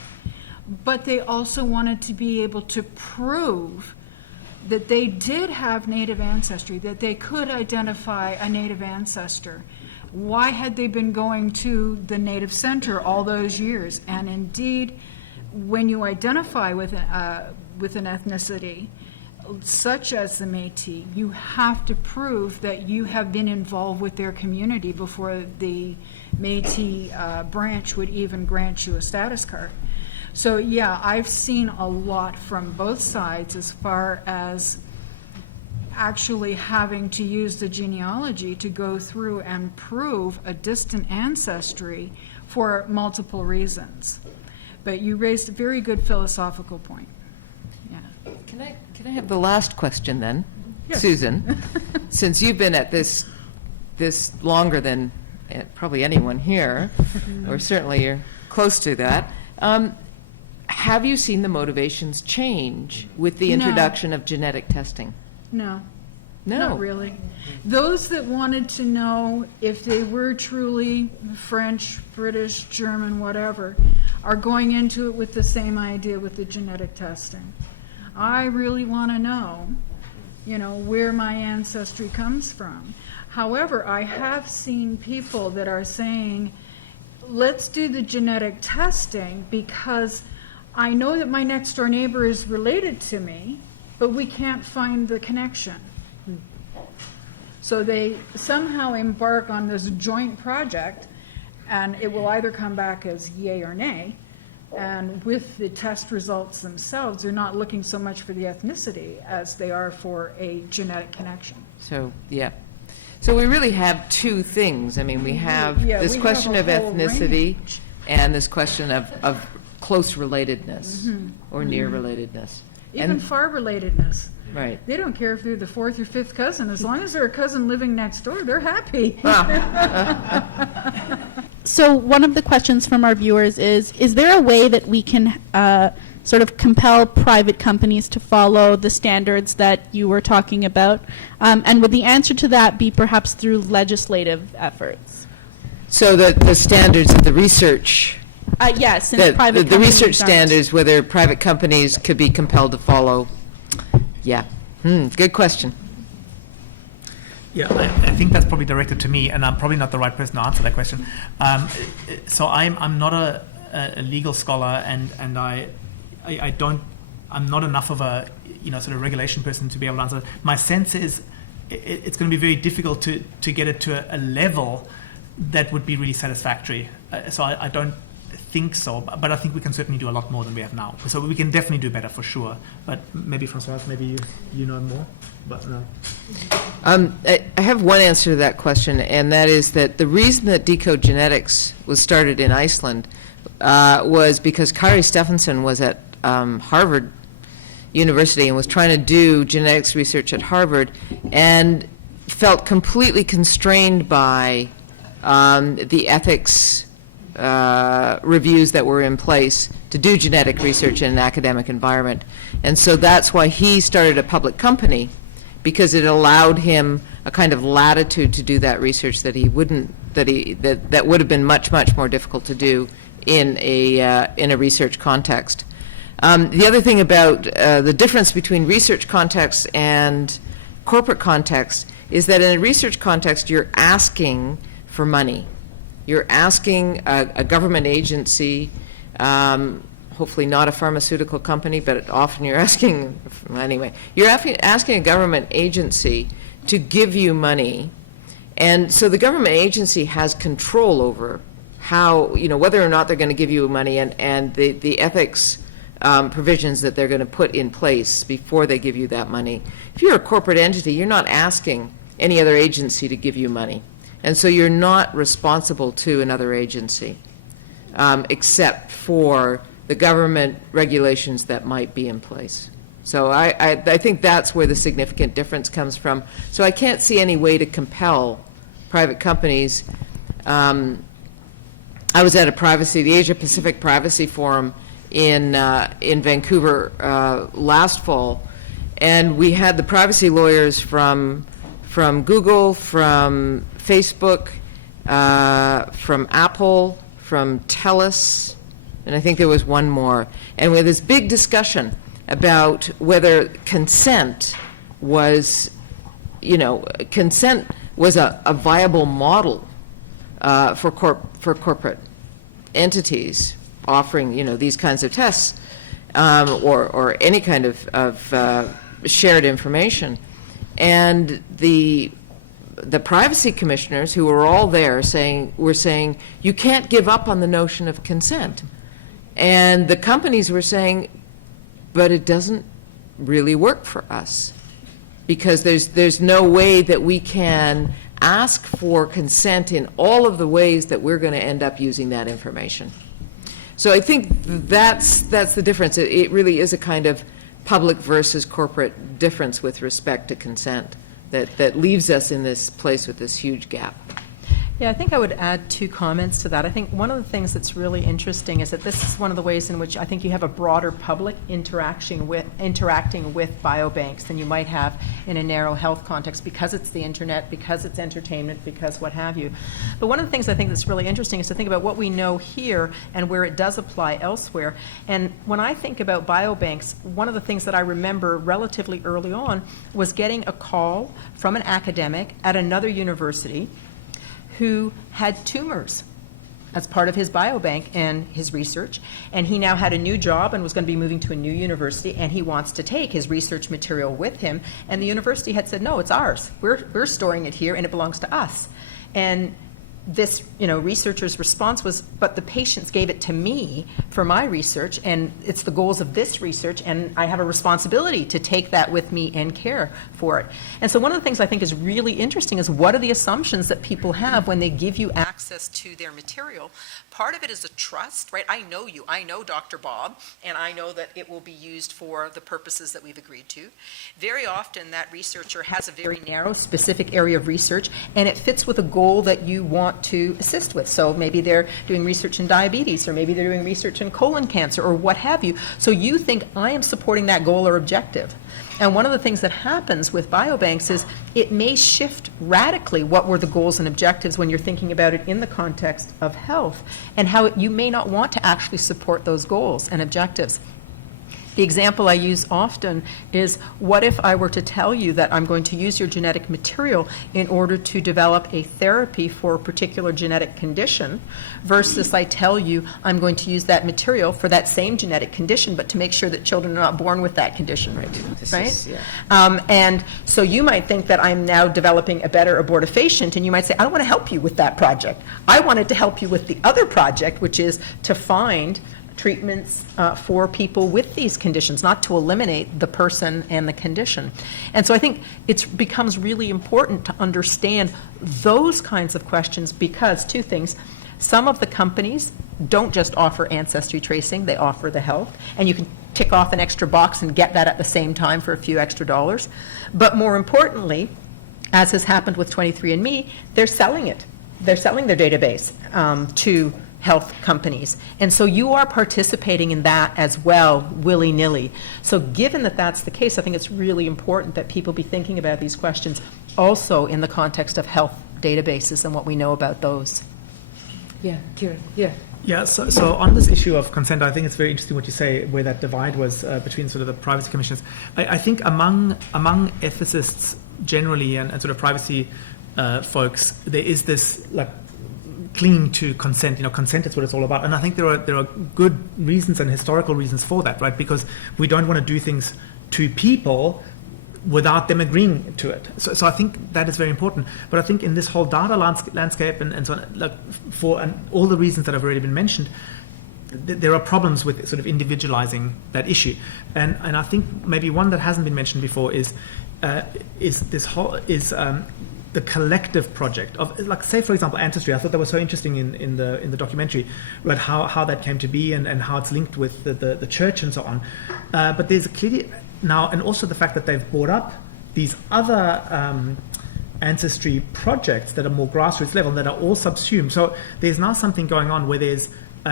but they also wanted to be able to prove that they did have native ancestry, that they could identify a native ancestor. Why had they been going to the native center all those years? And indeed, when you identify with an ethnicity, such as the Métis, you have to prove that you have been involved with their community before the Métis branch would even grant you a status card. So yeah, I've seen a lot from both sides as far as actually having to use the genealogy to go through and prove a distant ancestry for multiple reasons. But you raised a very good philosophical point. Yeah. Can I have the last question then? Yes. Susan, since you've been at this longer than probably anyone here, or certainly you're close to that, have you seen the motivations change with the introduction of genetic testing? No. No. Not really. Those that wanted to know if they were truly French, British, German, whatever, are going into it with the same idea with the genetic testing. I really want to know, where my ancestry comes from. However, I have seen people that are saying, let's do the genetic testing because I know that my next door neighbor is related to me, but we can't find the connection. So they somehow embark on this joint project, and it will either come back as yay or nay. And with the test results themselves, they're not looking so much for the ethnicity as they are for a genetic connection. So, yeah. So we really have two things. I mean, we have this question of ethnicity and this question of close relatedness or near relatedness. Even far relatedness. Right. They don't care if they're the fourth or fifth cousin. As long as they're a cousin living next door, they're happy. So one of the questions from our viewers is there a way that we can sort of compel private companies to follow the standards that you were talking about? And would the answer to that be perhaps through legislative efforts? So the standards of the research. Yes, since private the research companies aren't. standards, whether private companies could be compelled to follow. Yeah. Good question. Yeah, I think that's probably directed to me, and I'm probably not the right person to answer that question. So I'm not a legal scholar, and I'm not enough of a sort of regulation person to be able to answer. My sense is it's going to be very difficult to get it to a level that would be really satisfactory. So I don't think so, but I think we can certainly do a lot more than we have now. So we can definitely do better for sure. But maybe Françoise, maybe you know more. But no. I have one answer to that question, and that is that the reason that Decode Genetics was started in Iceland was because Kari Stephenson was at Harvard University and was trying to do genetics research at Harvard and felt completely constrained by the ethics reviews that were in place to do genetic research in an academic environment. And so that's why he started a public company, because it allowed him a kind of latitude to do that research that he wouldn't, that would have been much more difficult to do in a research context. The other thing about the difference between research context and corporate context is that in a research context, you're asking for money. You're asking a government agency, hopefully not a pharmaceutical company, but often you're asking, anyway, you're asking a government agency to give you money. And so the government agency has control over how, whether or not they're going to give you money and the ethics provisions that they're going to put in place before they give you that money. If you're a corporate entity, you're not asking any other agency to give you money. And so you're not responsible to another agency, except for the government regulations that might be in place. So I think that's where the significant difference comes from. So I can't see any way to compel private companies. I was at the Asia Pacific Privacy Forum in Vancouver last fall, and we had the privacy lawyers from Google, from Facebook, from Apple, from TELUS, and I think there was one more. And we had this big discussion about whether consent was, consent was a viable model for corporate entities offering, these kinds of tests or any kind of shared information. And the privacy commissioners, who were all there, were saying you can't give up on the notion of consent, and the companies were saying, but it doesn't really work for us, because there's no way that we can ask for consent in all of the ways that we're going to end up using that information. So I think that's the difference. It really is a kind of public versus corporate difference with respect to consent that leaves us in this place with this huge gap. Yeah, I think I would add 2 comments to that. I think one of the things that's really interesting is that this is one of the ways in which I think you have a broader public interacting with biobanks than you might have in a narrow health context, because it's the internet, because it's entertainment, because what have you. But one of the things I think that's really interesting is to think about what we know here and where it does apply elsewhere. And when I think about biobanks, one of the things that I remember relatively early on was getting a call from an academic at another university who had tumors as part of his biobank and his research, and he now had a new job and was going to be moving to a new university, and he wants to take his research material with him, and the university had said, no, it's ours. We're storing it here and it belongs to us. And this researcher's response was, but the patients gave it to me for my research, and it's the goals of this research, and I have a responsibility to take that with me and care for it. And so one of the things I think is really interesting is, what are the assumptions that people have when they give you access to their material? Part of it is a trust, right? I know you. I know Dr. Bob, and I know that it will be used for the purposes that we've agreed to. Very often that researcher has a very narrow, specific area of research, and it fits with a goal that you want to assist with. So maybe they're doing research in diabetes, or maybe they're doing research in colon cancer, or what have you. So you think, I am supporting that goal or objective. And one of the things that happens with biobanks is it may shift radically what were the goals and objectives when you're thinking about it in the context of health, and how you may not want to actually support those goals and objectives. The example I use often is, what if I were to tell you that I'm going to use your genetic material in order to develop a therapy for a particular genetic condition, versus I tell you I'm going to use that material for that same genetic condition, but to make sure that children are not born with that condition, right? And so you might think that I'm now developing a better abortifacient, and you might say, I don't want to help you with that project. I wanted to help you with the other project, which is to find treatments for people with these conditions, not to eliminate the person and the condition. And so I think it becomes really important to understand those kinds of questions, because two things: some of the companies don't just offer ancestry tracing, they offer the health, and you can tick off an extra box and get that at the same time for a few extra dollars. But more importantly, as has happened with 23andMe, they're selling it. They're selling their database to health companies. And so you are participating in that as well, willy-nilly. So given that that's the case, I think it's really important that people be thinking about these questions also in the context of health databases and what we know about those. Yeah, Kieran, yeah. Yeah, so on this issue of consent, I think it's very interesting what you say, where that divide was between sort of the privacy commissioners. I think among ethicists generally and sort of privacy folks, there is this like clinging to consent. Consent is what it's all about, and I think there are good reasons and historical reasons for that, right? Because we don't want to do things to people without them agreeing to it. So I think that is very important. But I think in this whole data landscape and so on, like all the reasons that have already been mentioned, there are problems with sort of individualizing that issue. And I think maybe one that hasn't been mentioned before is the collective project of, like, say, for example, ancestry. I thought that was so interesting in the documentary, right? How that came to be and how it's linked with the church and so on. But there's clearly now, and also the fact that they've brought up these other ancestry projects that are more grassroots level, that are all subsumed. So there's now something going on where there's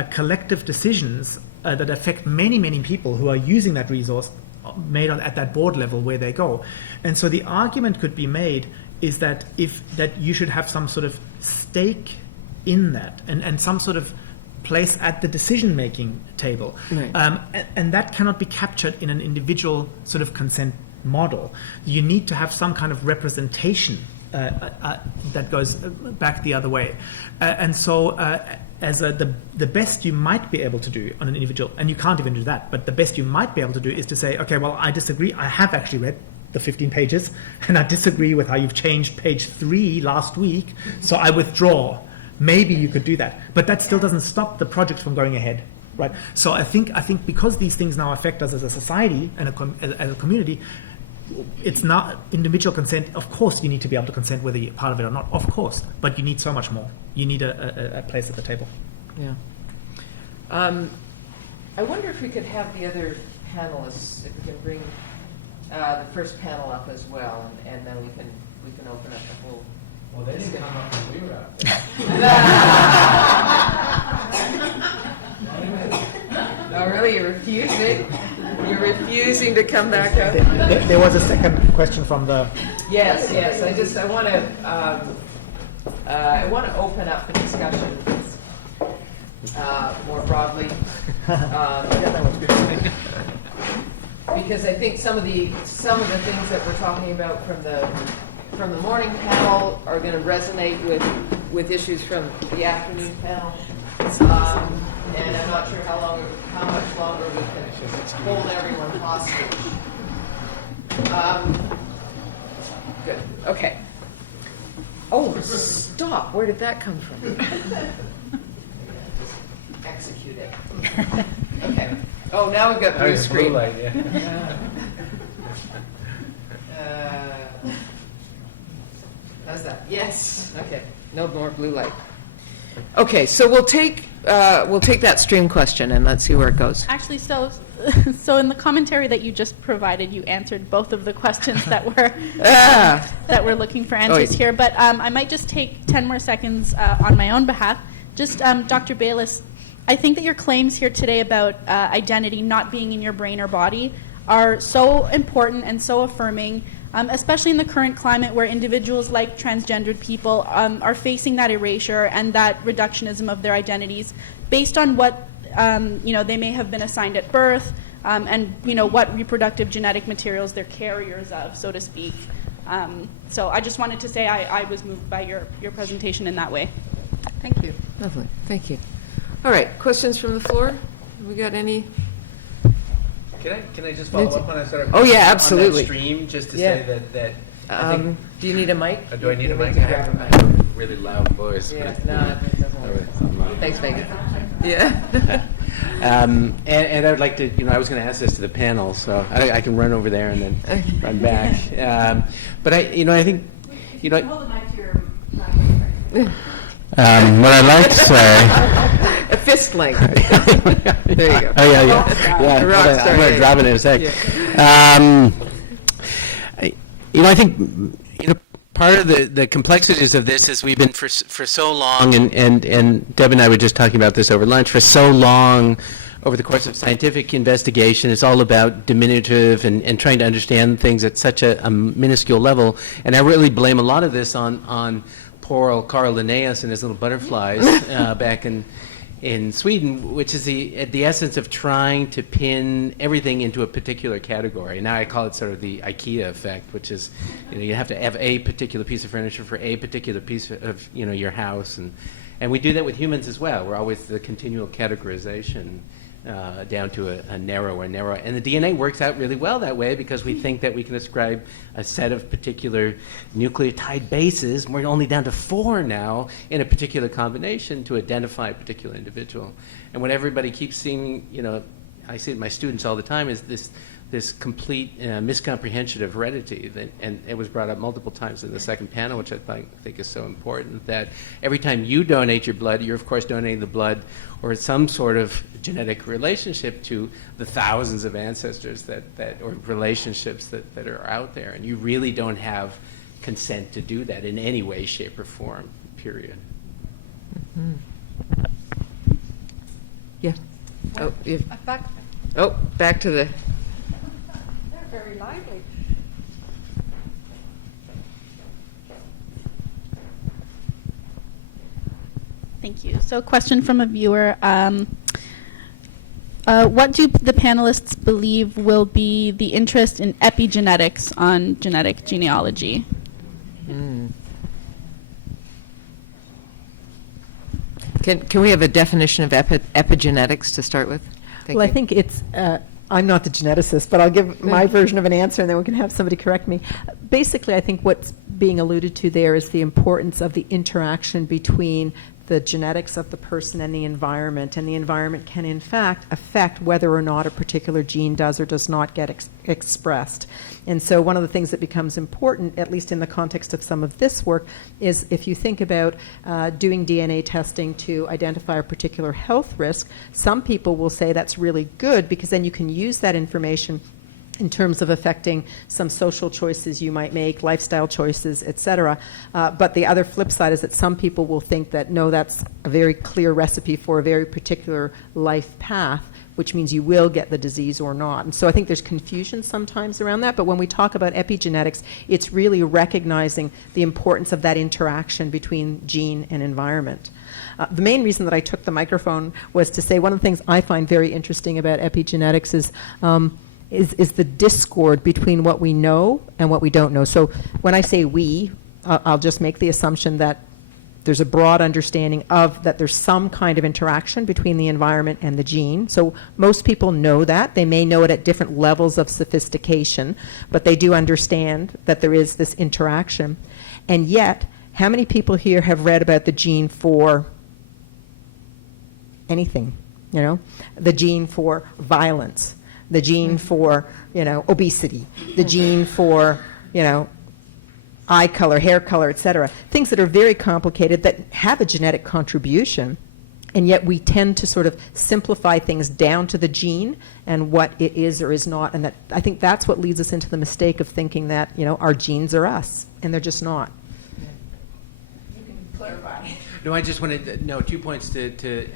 collective decisions that affect many, many people who are using that resource made at that board level where they go. And so the argument could be made is that you should have some sort of stake in that and some sort of place at the decision-making table. Right. And that cannot be captured in an individual sort of consent model. You need to have some kind of representation that goes back the other way. And so the best you might be able to do on an individual, and you can't even do that, but the best you might be able to do is to say, okay, well, I disagree. I have actually read the 15 pages, and I disagree with how you've changed page 3 last week, so I withdraw. Maybe you could do that, but that still doesn't stop the project from going ahead, right? So I think because these things now affect us as a society and as a community, it's not individual consent. Of course, you need to be able to consent whether you're part of it or not, of course, but you need so much more. You need a place at the table. Yeah. I wonder if we could have the other panelists, if we can bring the first panel up as well, and then we can open up the whole. Well, they didn't come up when we were out there. Oh, really? You're refusing? You're refusing to come back up? There was a second question from the. Yes. I want to open up the discussion more broadly. Because I think some of the things that we're talking about from the morning panel are going to resonate with issues from the afternoon panel, and I'm not sure how much longer we can hold everyone hostage. Good. Okay. Oh, stop! Where did that come from? Execute it. Okay. Oh, now we've got blue screen. Blue light, yeah. How's that? Yes. Okay. No more blue light. Okay, so we'll take that stream question and let's see where it goes. Actually, so in the commentary that you just provided, you answered both of the questions that we're looking for answers here. But I might just take 10 more seconds on my own behalf. Just Dr. Bayless, I think that your claims here today about identity not being in your brain or body are so important and so affirming, especially in the current climate where individuals like transgendered people are facing that erasure and that reductionism of their identities based on what they may have been assigned at birth, and what reproductive genetic materials they're carriers of, so to speak. So I just wanted to say I was moved by your presentation in that way. Thank you. Lovely. Thank you. All right. Questions from the floor? We got any? Can I just follow up on that? Oh, yeah, absolutely. On that stream, just to Yeah. say that I think, do you need a mic? do I need a mic? to I grab have a really loud voice. Yeah, but- no, it doesn't work. Thanks, Megan. Yeah. And I would like to, I was going to ask this to the panel, so I can run over there and then run back. But I think, Hold the mic to your microphone. what I'd like to say. A fist length. There you go. Oh, yeah. Rock I'm star, going to yeah. drop it in a sec. Yeah. I think, part of the complexities of this is we've been for so long, and Deb and I were just talking about this over lunch, for so long over the course of scientific investigation, it's all about diminutive and trying to understand things at such a minuscule level. And I really blame a lot of this on poor old Carl Linnaeus and his little butterflies back in Sweden, which is the essence of trying to pin everything into a particular category. Now I call it sort of the Ikea effect, which is, you have to have a particular piece of furniture for a particular piece of, your house. And we do that with humans as well. We're always the continual categorization down to a narrower. And the DNA works out really well that way because we think that we can ascribe a set of particular nucleotide bases. We're only down to 4 now in a particular combination to identify a particular individual. And what everybody keeps seeing, I see it in my students all the time, is this complete miscomprehension of heredity. And it was brought up multiple times in the second panel, which I think is so important, that every time you donate your blood, you're of course donating the blood or some sort of genetic relationship to the thousands of ancestors or relationships that are out there. And you really don't have consent to do that in any way, shape, or form, period. Mm-hmm. Yeah. Back to the... They're very lively. Thank you. So a question from a viewer. What do the panelists believe will be the interest in epigenetics on genetic genealogy? Can we have a definition of epigenetics to start with? I think it's, I'm not the geneticist, but I'll give my version of an answer and then we can have somebody correct me. Basically, I think what's being alluded to there is the importance of the interaction between the genetics of the person and the environment can in fact affect whether or not a particular gene does or does not get expressed. And so one of the things that becomes important, at least in the context of some of this work, is if you think about doing DNA testing to identify a particular health risk, some people will say that's really good because then you can use that information in terms of affecting some social choices you might make, lifestyle choices, et cetera. But the other flip side is that some people will think that, no, that's a very clear recipe for a very particular life path, which means you will get the disease or not. And so I think there's confusion sometimes around that, but when we talk about epigenetics, it's really recognizing the importance of that interaction between gene and environment. The main reason that I took the microphone was to say one of the things I find very interesting about epigenetics is the discord between what we know and what we don't know. So when I say we, I'll just make the assumption that there's a broad understanding of that there's some kind of interaction between the environment and the gene. So most people know that. They may know it at different levels of sophistication, but they do understand that there is this interaction. And yet, how many people here have read about the gene for anything? The gene for violence, the gene for, obesity, the gene for, eye color, hair color, et cetera. Things that are very complicated that have a genetic contribution, and yet we tend to sort of simplify things down to the gene and what it is or is not. And that I think that's what leads us into the mistake of thinking that, our genes are us, and they're just not. You can clarify. No, I just wanted to 2 points to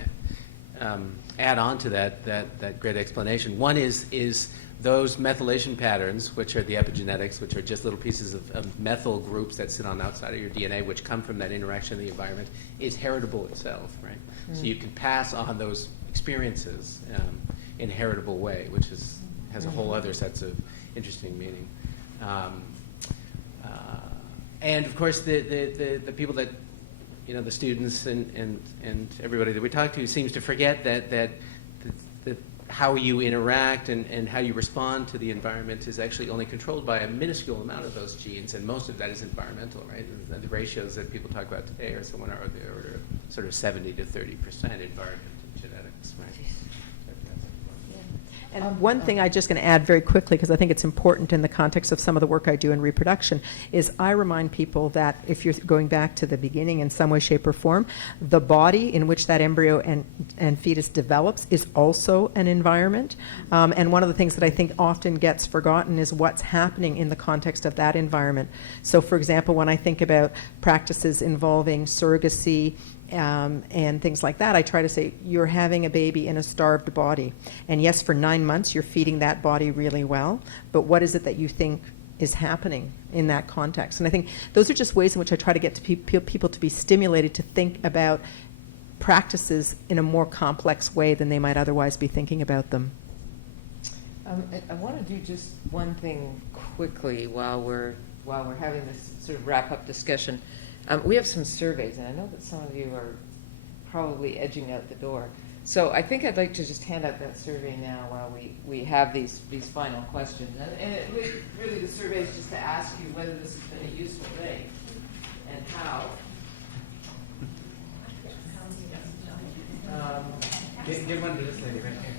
add on to that great explanation. One is those methylation patterns, which are the epigenetics, which are just little pieces of methyl groups that sit on the outside of your DNA, which come from that interaction in the environment, is heritable itself, right? So you can pass on those experiences. inheritable way, which has a whole other sets of interesting meaning. And of course, the people that, the students and everybody that we talk to seems to forget that how you interact and how you respond to the environment is actually only controlled by a minuscule amount of those genes, and most of that is environmental, right? And the ratios that people talk about today are somewhere on the order of sort of 70 to 30% environment and genetics, right? And one thing I'm just going to add very quickly, because I think it's important in the context of some of the work I do in reproduction, is I remind people that if you're going back to the beginning in some way, shape, or form, the body in which that embryo and fetus develops is also an environment. And one of the things that I think often gets forgotten is what's happening in the context of that environment. So, for example, when I think about practices involving surrogacy, and things like that, I try to say, you're having a baby in a starved body. And yes, for 9 months, you're feeding that body really well, but what is it that you think is happening in that context? And I think those are just ways in which I try to get to people to be stimulated to think about practices in a more complex way than they might otherwise be thinking about them. I want to do just one thing quickly while we're having this sort of wrap-up discussion. We have some surveys, and I know that some of you are probably edging out the door. So I think I'd like to just hand out that survey now while we have these final questions. And really the survey is just to ask you whether this has been a useful day and how. Give one to this lady right here.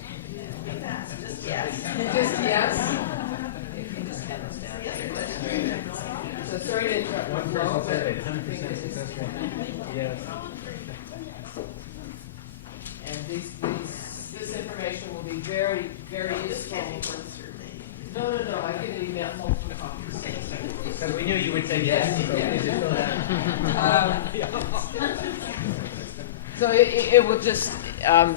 Just yes. Just yes. You can just hand this down. So sorry to interrupt. One person said 100% success rate. Yes. And this information will be very, very useful. No, I can email multiple copies. Because we knew you would say yes. So it will just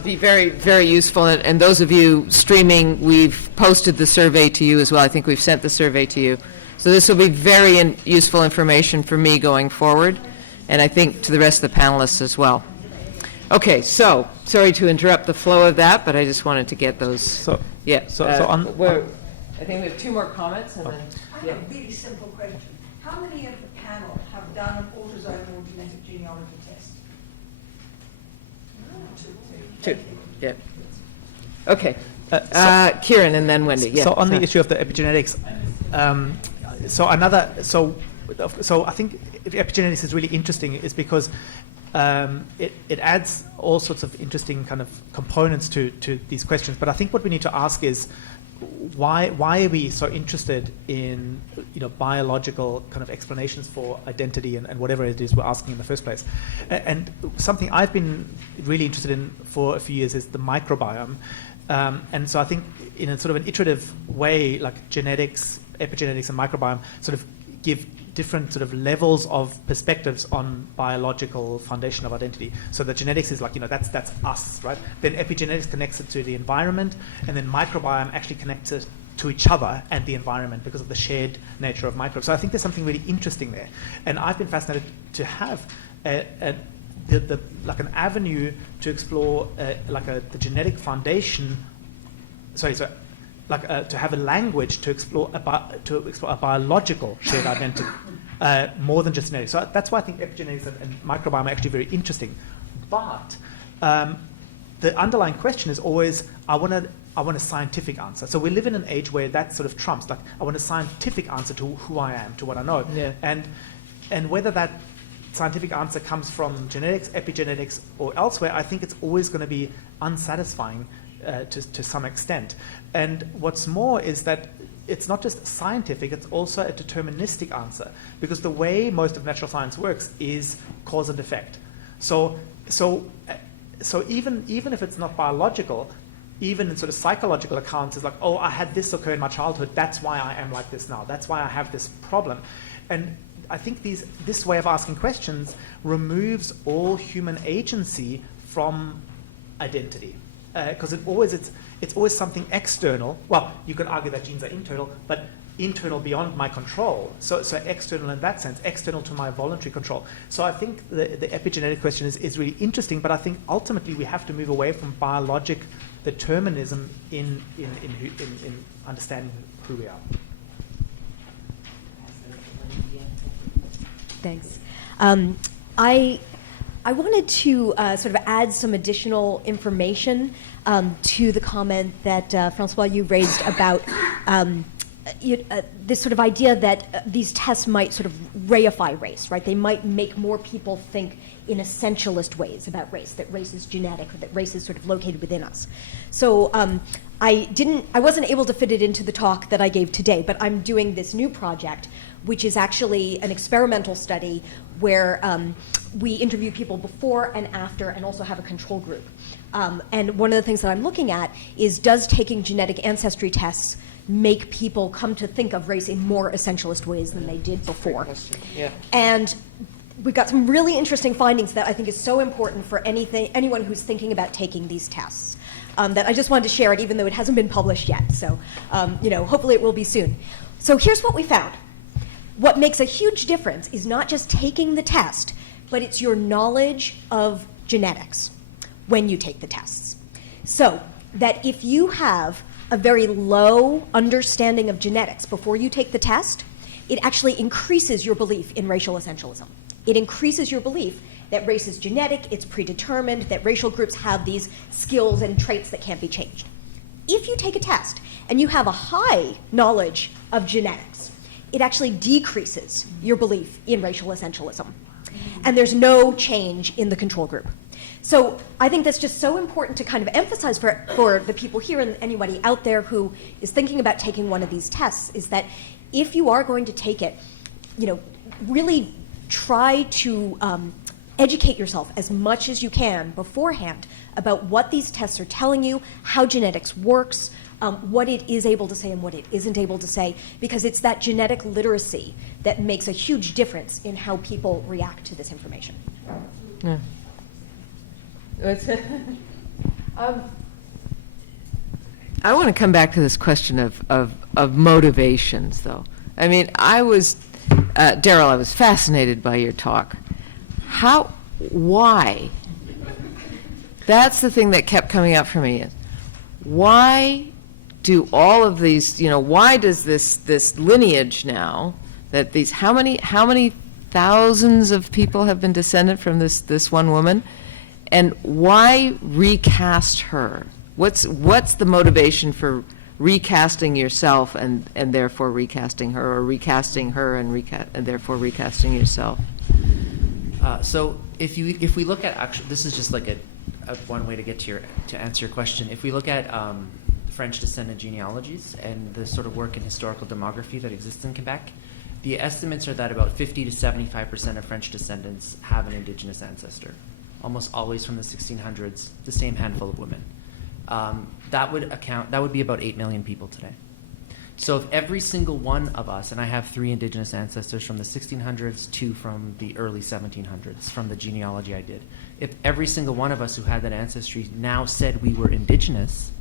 be very, very useful. And those of you streaming, we've posted the survey to you as well. I think we've sent the survey to you. So this will be very useful information for me going forward, and I think to the rest of the panelists as well. Okay, so sorry to interrupt the flow of that, but I just wanted to get those. I think we have 2 more comments, and then I have a really simple question. How many of the panel have done an autosomal genetic genealogy test? 2. Yeah. Okay. Kieran and then Wendy. Yeah. So on the issue of the epigenetics, so I think epigenetics is really interesting is because it adds all sorts of interesting kind of components to these questions. But I think what we need to ask is why are we so interested in biological kind of explanations for identity and whatever it is we're asking in the first place? And something I've been really interested in for a few years is the microbiome. And so I think in a sort of an iterative way, like genetics, epigenetics, and microbiome sort of give different sort of levels of perspectives on biological foundation of identity. So the genetics is like, that's us, right? Then epigenetics connects it to the environment, and then microbiome actually connects it to each other and the environment because of the shared nature of microbes. So I think there's something really interesting there. And I've been fascinated to have like an avenue to explore the genetic foundation. To have a language to explore a biological shared identity more than just genetics. So that's why I think epigenetics and microbiome are actually very interesting. But the underlying question is always, I want a scientific answer. So we live in an age where that sort of trumps. Like, I want a scientific answer to who I am, to what I know. Yeah. And whether that scientific answer comes from genetics, epigenetics, or elsewhere, I think it's always going to be unsatisfying to some extent. And what's more is that it's not just scientific, it's also a deterministic answer, because the way most of natural science works is cause and effect. So even if it's not biological, even in sort of psychological accounts, it's like, oh, I had this occur in my childhood, that's why I am like this now, that's why I have this problem. And I think this way of asking questions removes all human agency from identity. Because it's always something external. Well, you could argue that genes are internal, but internal beyond my control. So external in that sense, external to my voluntary control. So I think the epigenetic question is really interesting, but I think ultimately we have to move away from biologic determinism in understanding who we are. Thanks. I wanted to sort of add some additional information to the comment that Francois, you raised about this sort of idea that these tests might sort of reify race, right? They might make more people think in essentialist ways about race, that race is genetic, or that race is sort of located within us. So I wasn't able to fit it into the talk that I gave today, but I'm doing this new project, which is actually an experimental study where we interview people before and after and also have a control group. And one of the things that I'm looking at is, does taking genetic ancestry tests make people come to think of race in more essentialist ways than they did before? Yeah. And we've got some really interesting findings that I think is so important for anyone who's thinking about taking these tests, that I just wanted to share it, even though it hasn't been published yet. So, hopefully it will be soon. So here's what we found. What makes a huge difference is not just taking the test, but it's your knowledge of genetics when you take the tests. So that if you have a very low understanding of genetics before you take the test, it actually increases your belief in racial essentialism. It increases your belief that race is genetic, it's predetermined, that racial groups have these skills and traits that can't be changed. If you take a test and you have a high knowledge of genetics, it actually decreases your belief in racial essentialism. And there's no change in the control group. So I think that's just so important to kind of emphasize for the people here and anybody out there who is thinking about taking one of these tests, is that if you are going to take it, really try to educate yourself as much as you can beforehand about what these tests are telling you, how genetics works, what it is able to say and what it isn't able to say, because it's that genetic literacy that makes a huge difference in how people react to this information. Yeah. I want to come back to this question of motivations, though. I mean, Daryl, I was fascinated by your talk. Why? That's the thing that kept coming up for me. Is why do all of these, why does this lineage now, that these, how many thousands of people have been descended from this one woman, and why recast her? What's the motivation for recasting yourself and therefore recasting her, or recasting her and therefore recasting yourself? So if we look at, actually, this is just like a one way to get to answer your question. If we look at French descendant genealogies and the sort of work in historical demography that exists in Quebec, the estimates are that about 50 to 75% of French descendants have an Indigenous ancestor, almost always from the 1600s, the same handful of women. That would be about 8 million people today. So if every single one of us, and I have 3 Indigenous ancestors from the 1600s, 2 from the early 1700s, from the genealogy I did, if every single one of us who had that ancestry now said we were Indigenous,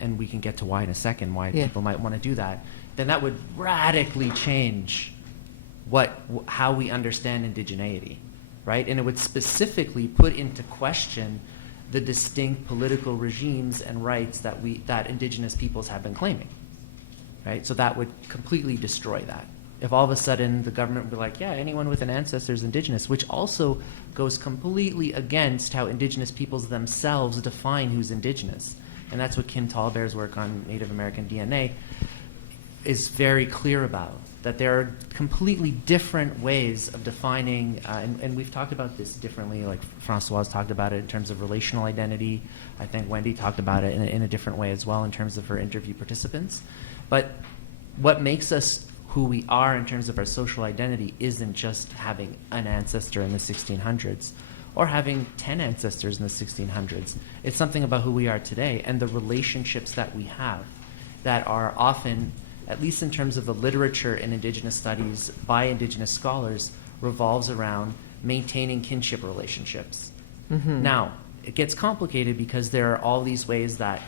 and we can get to why in a second, why people might want to do that, then that would radically change how we understand indigeneity, right? And it would specifically put into question the distinct political regimes and rights that Indigenous peoples have been claiming, right? So that would completely destroy that. If all of a sudden the government would be like, yeah, anyone with an ancestor is Indigenous, which also goes completely against how Indigenous peoples themselves define who's Indigenous. And that's what Kim Tallbear's work on Native American DNA is very clear about, that there are completely different ways of defining, and we've talked about this differently, like Francoise talked about it in terms of relational identity. I think Wendy talked about it in a different way as well in terms of her interview participants. But what makes us who we are in terms of our social identity isn't just having an ancestor in the 1600s or having 10 ancestors in the 1600s. It's something about who we are today and the relationships that we have that are often, at least in terms of the literature in Indigenous studies by Indigenous scholars, revolves around maintaining kinship relationships. Mm-hmm. Now, it gets complicated because there are all these ways that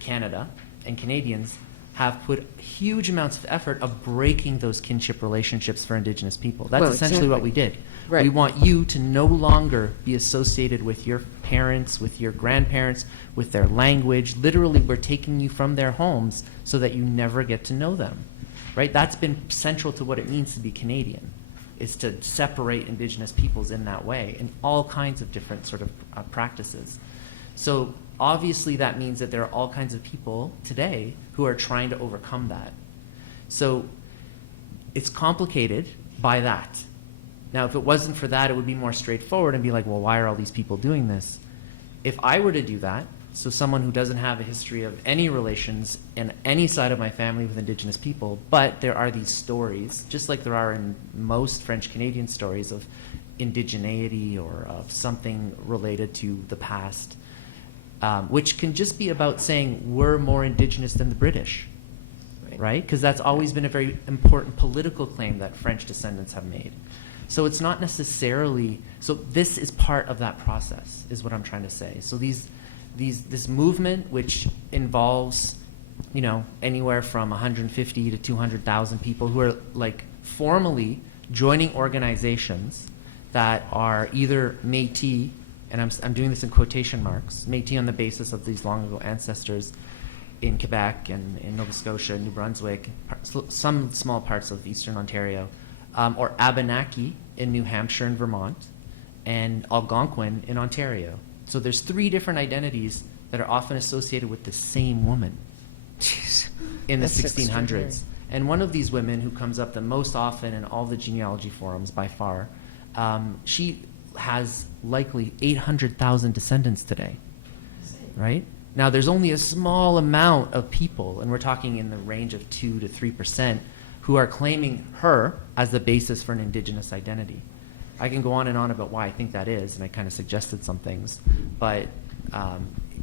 Canada and Canadians have put huge amounts of effort of breaking those kinship relationships for Indigenous people. That's Well, essentially what we did. Right. We want you to no longer be associated with your parents, with your grandparents, with their language. Literally, we're taking you from their homes so that you never get to know them. Right? That's been central to what it means to be Canadian, is to separate Indigenous peoples in that way, in all kinds of different sort of practices. So obviously that means that there are all kinds of people today who are trying to overcome that. So it's complicated by that. Now, if it wasn't for that, it would be more straightforward and be like, well, why are all these people doing this? If I were to do that, so someone who doesn't have a history of any relations in any side of my family with Indigenous people, but there are these stories, just like there are in most French-Canadian stories of indigeneity or of something related to the past, which can just be about saying we're more Indigenous than the British, right? Because that's always been a very important political claim that French descendants have made. So it's not necessarily, so this is part of that process, is what I'm trying to say. So this movement, which involves, anywhere from 150 to 200,000 people who are like formally joining organizations that are either Métis, and I'm doing this in quotation marks, Métis on the basis of these long ago ancestors in Quebec and in Nova Scotia, New Brunswick, some small parts of Eastern Ontario, or Abenaki in New Hampshire and Vermont, and Algonquin in Ontario. So there's 3 different identities that are often associated with the same woman. Jeez. In the That's 1600s. extraordinary. And one of these women who comes up the most often in all the genealogy forums by far, she has likely 800,000 descendants today, right? Now, there's only a small amount of people, and we're talking in the range of 2 to 3%, who are claiming her as the basis for an Indigenous identity. I can go on and on about why I think that is, and I kind of suggested some things, but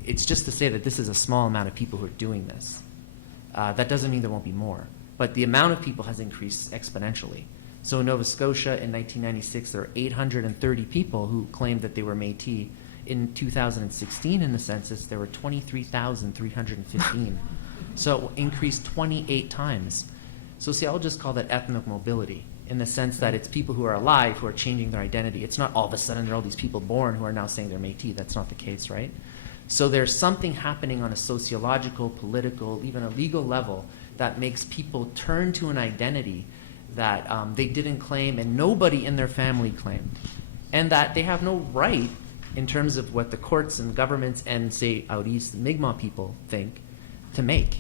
it's just to say that this is a small amount of people who are doing this. That doesn't mean there won't be more, but the amount of people has increased exponentially. So in Nova Scotia in 1996, there were 830 people who claimed that they were Métis. In 2016, in the census, there were 23,315. So increased 28 times. Sociologists call that ethnic mobility, in the sense that it's people who are alive who are changing their identity. It's not all of a sudden there are all these people born who are now saying they're Métis. That's not the case, right? So there's something happening on a sociological, political, even a legal level that makes people turn to an identity that they didn't claim and nobody in their family claimed, and that they have no right, in terms of what the courts and governments and, say, out east, the Mi'kmaq people think, to make.